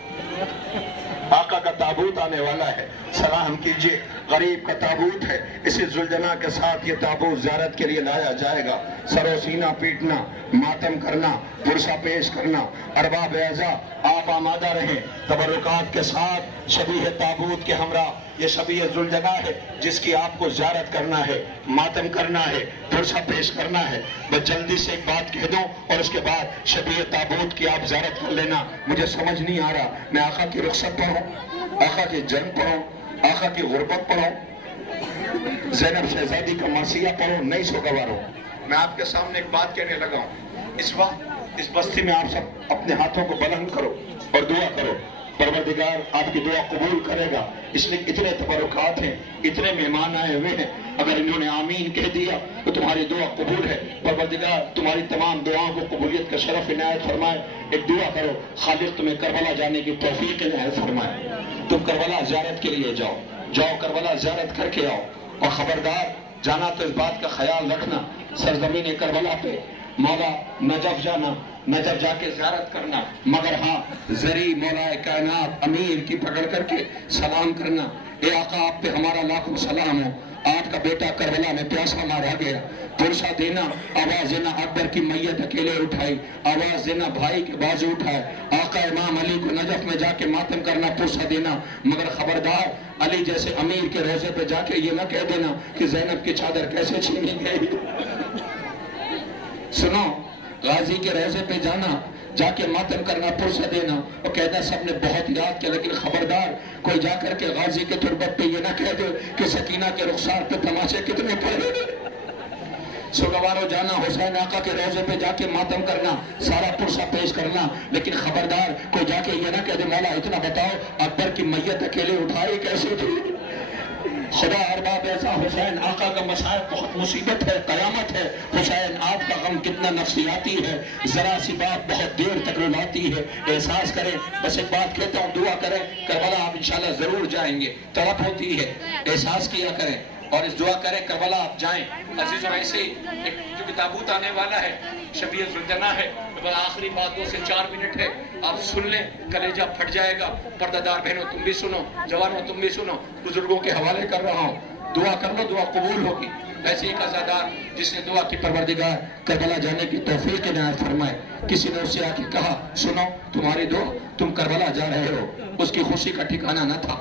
آقا کا تابوت آنے والا ہے. سلام کیجئے. غریب کا تابوت ہے, اسی ذوالجناح کے ساتھ یہ تابوت زیارت کے لیے لایا جائے گا. سر و سینہ پیٹنا, ماتم کرنا, پرسا پیش کرنا. ارباب اعزا آپ آمادہ رہیں تبرکات کے ساتھ شبیہ تابوت کے ہمراہ. یہ شبیہ ذوالجناح ہے جس کی آپ کو زیارت کرنا ہے, ماتم کرنا ہے, پرسا پیش کرنا ہے. بس جلدی سے ایک بات کہہ دوں اور اس کے بعد شبیہ تابوت کی آپ زیارت کر لینا. مجھے سمجھ نہیں آ رہا میں آقا کی رخصت پڑھوں, آقا کی جنگ پڑھوں, آقا کی غربت پڑھوں, زینب شہزادی کا مرثیہ پڑھوں, نہیں سو گواروں. میں آپ کے سامنے ایک بات کہنے لگا ہوں. اس وقت اس بستی میں آپ سب اپنے ہاتھوں کو بلند کرو اور دعا کرو. پروردگار آپ کی دعا قبول کرے گا. اس لیے اتنے تبرکات ہیں, اتنے مہمان آئے ہوئے ہیں. اگر انہوں نے آمین کہہ دیا تو تمہاری دعا قبول ہے. پروردگار تمہاری تمام دعاؤں کو قبولیت کا شرف عنایت فرمائے. ایک دعا کرو, خالق تمہیں کربلا جانے کی توفیق عنایت فرمائے. تم کربلا زیارت کے لیے جاؤ, جاؤ کربلا زیارت کر کے آؤ. اور خبردار جانا تو اس بات کا خیال رکھنا سرزمین کربلا پہ مولا نجف جانا, نجف جا کے زیارت کرنا, مگر ہاں زری مولا کائنات امیر کی پکڑ کر کے سلام کرنا. اے آقا آپ پہ ہمارا لاکھوں سلام ہو. آپ کا بیٹا کربلا میں پیاسا مارا گیا, پرسا دینا, آواز دینا اکبر کی میت اکیلے اٹھائی, آواز دینا بھائی کے بازو اٹھائے. آقا امام علی کو نجف میں جا کے ماتم کرنا, پرسا دینا, مگر خبردار علی جیسے امیر کے روزے پہ جا کے یہ نہ کہہ دینا کہ زینب کی چادر کیسے چھینی گئی. سنو, غازی کے روزے پہ جانا, جا کے ماتم کرنا, پرسا دینا اور کہنا سب نے بہت یاد کیا, لیکن خبردار کوئی جا کر کے غازی کے تربت پہ یہ نہ کہہ دے کہ سکینہ کے رخسار پہ تماشے کتنے پڑے. سوگوارو جانا, حسین آقا کے روزے پہ جا کے ماتم کرنا, سارا پرسا پیش کرنا, لیکن خبردار کوئی جا کے یہ نہ کہہ دے مولا اتنا بتاؤ اکبر کی میت اکیلے اٹھائی کیسے تھی. خدا ارباب ایسا حسین آقا کا مسائب بہت مصیبت ہے, قیامت ہے. حسین آپ کا غم کتنا نفسیاتی ہے, ذرا سی بات بہت دیر تک رلاتی ہے. احساس کریں, بس ایک بات کہتا ہوں, دعا کریں کربلا آپ انشاءاللہ ضرور جائیں گے. تڑپ ہوتی ہے, احساس کیا کریں اور اس دعا کریں کربلا آپ جائیں. عزیزوں ایسے ہی جو تابوت آنے والا ہے شبیہ ذوالجناح ہے, آخری بات 2 سے 4 منٹ ہے, آپ سن لیں, کلیجہ پھٹ جائے گا. پردہ بہنوں تم بھی سنو, جوانوں تم بھی سنو, بزرگوں کے حوالے کر رہا ہوں. دعا کر لو, دعا قبول ہوگی. ایسے ایک عزادار جس نے دعا کی پروردگار کربلا جانے کی توفیق عنایت فرمائے. کسی نے اس سے آ کے کہا سنو تمہاری دعا, تم کربلا جا رہے ہو, اس کی خوشی کا ٹھکانہ نہ تھا.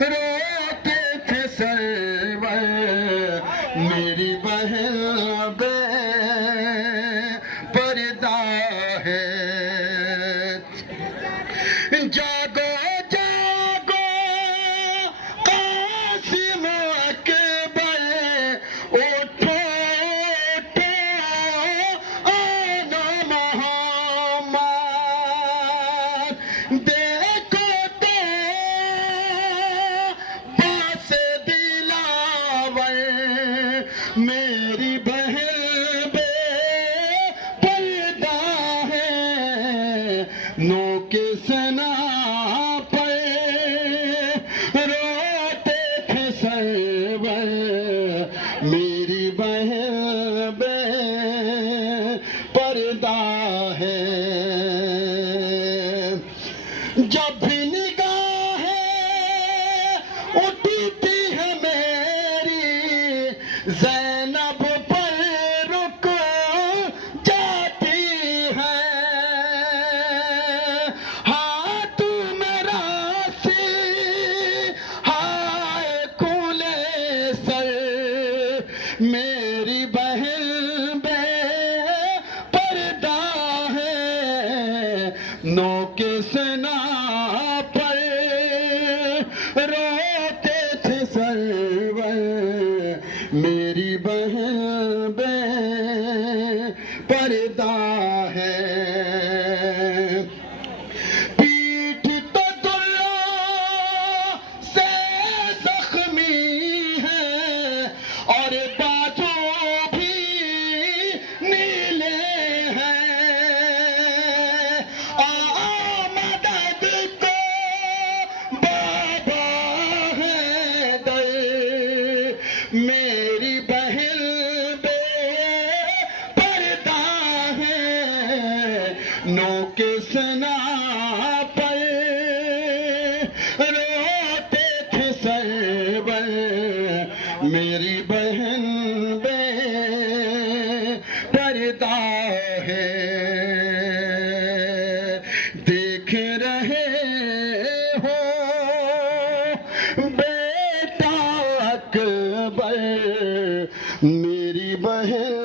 روتے تھے سرور میری بہن بے پردہ ہے جاگو جاگو قاسم اکبر اٹھو اٹھو آنا محمد دیکھو تو باس دلاور میری بہن بے پردہ ہے نو کے سنا پر روتے تھے سرور میری بہن بے پردہ ہے جب بھی نگاہیں اٹھتی ہے میری زینب پر رک جاتی ہے ہاتھ میرا سی ہائے کھولے سر میری بہن بے پردہ ہے نو کے سنا پر روتے تھے سرور میری بہن بے پردہ ہے پیٹھ تو دلوں سے زخمی ہے اور بازو بھی نیلے ہیں مدد کو بابا ہے در میری بہن بے پردہ ہے نو کے سنا پر روتے تھے سرور میری بہن بے پردہ ہے دیکھ رہے ہو بیٹا اکبر میری بہن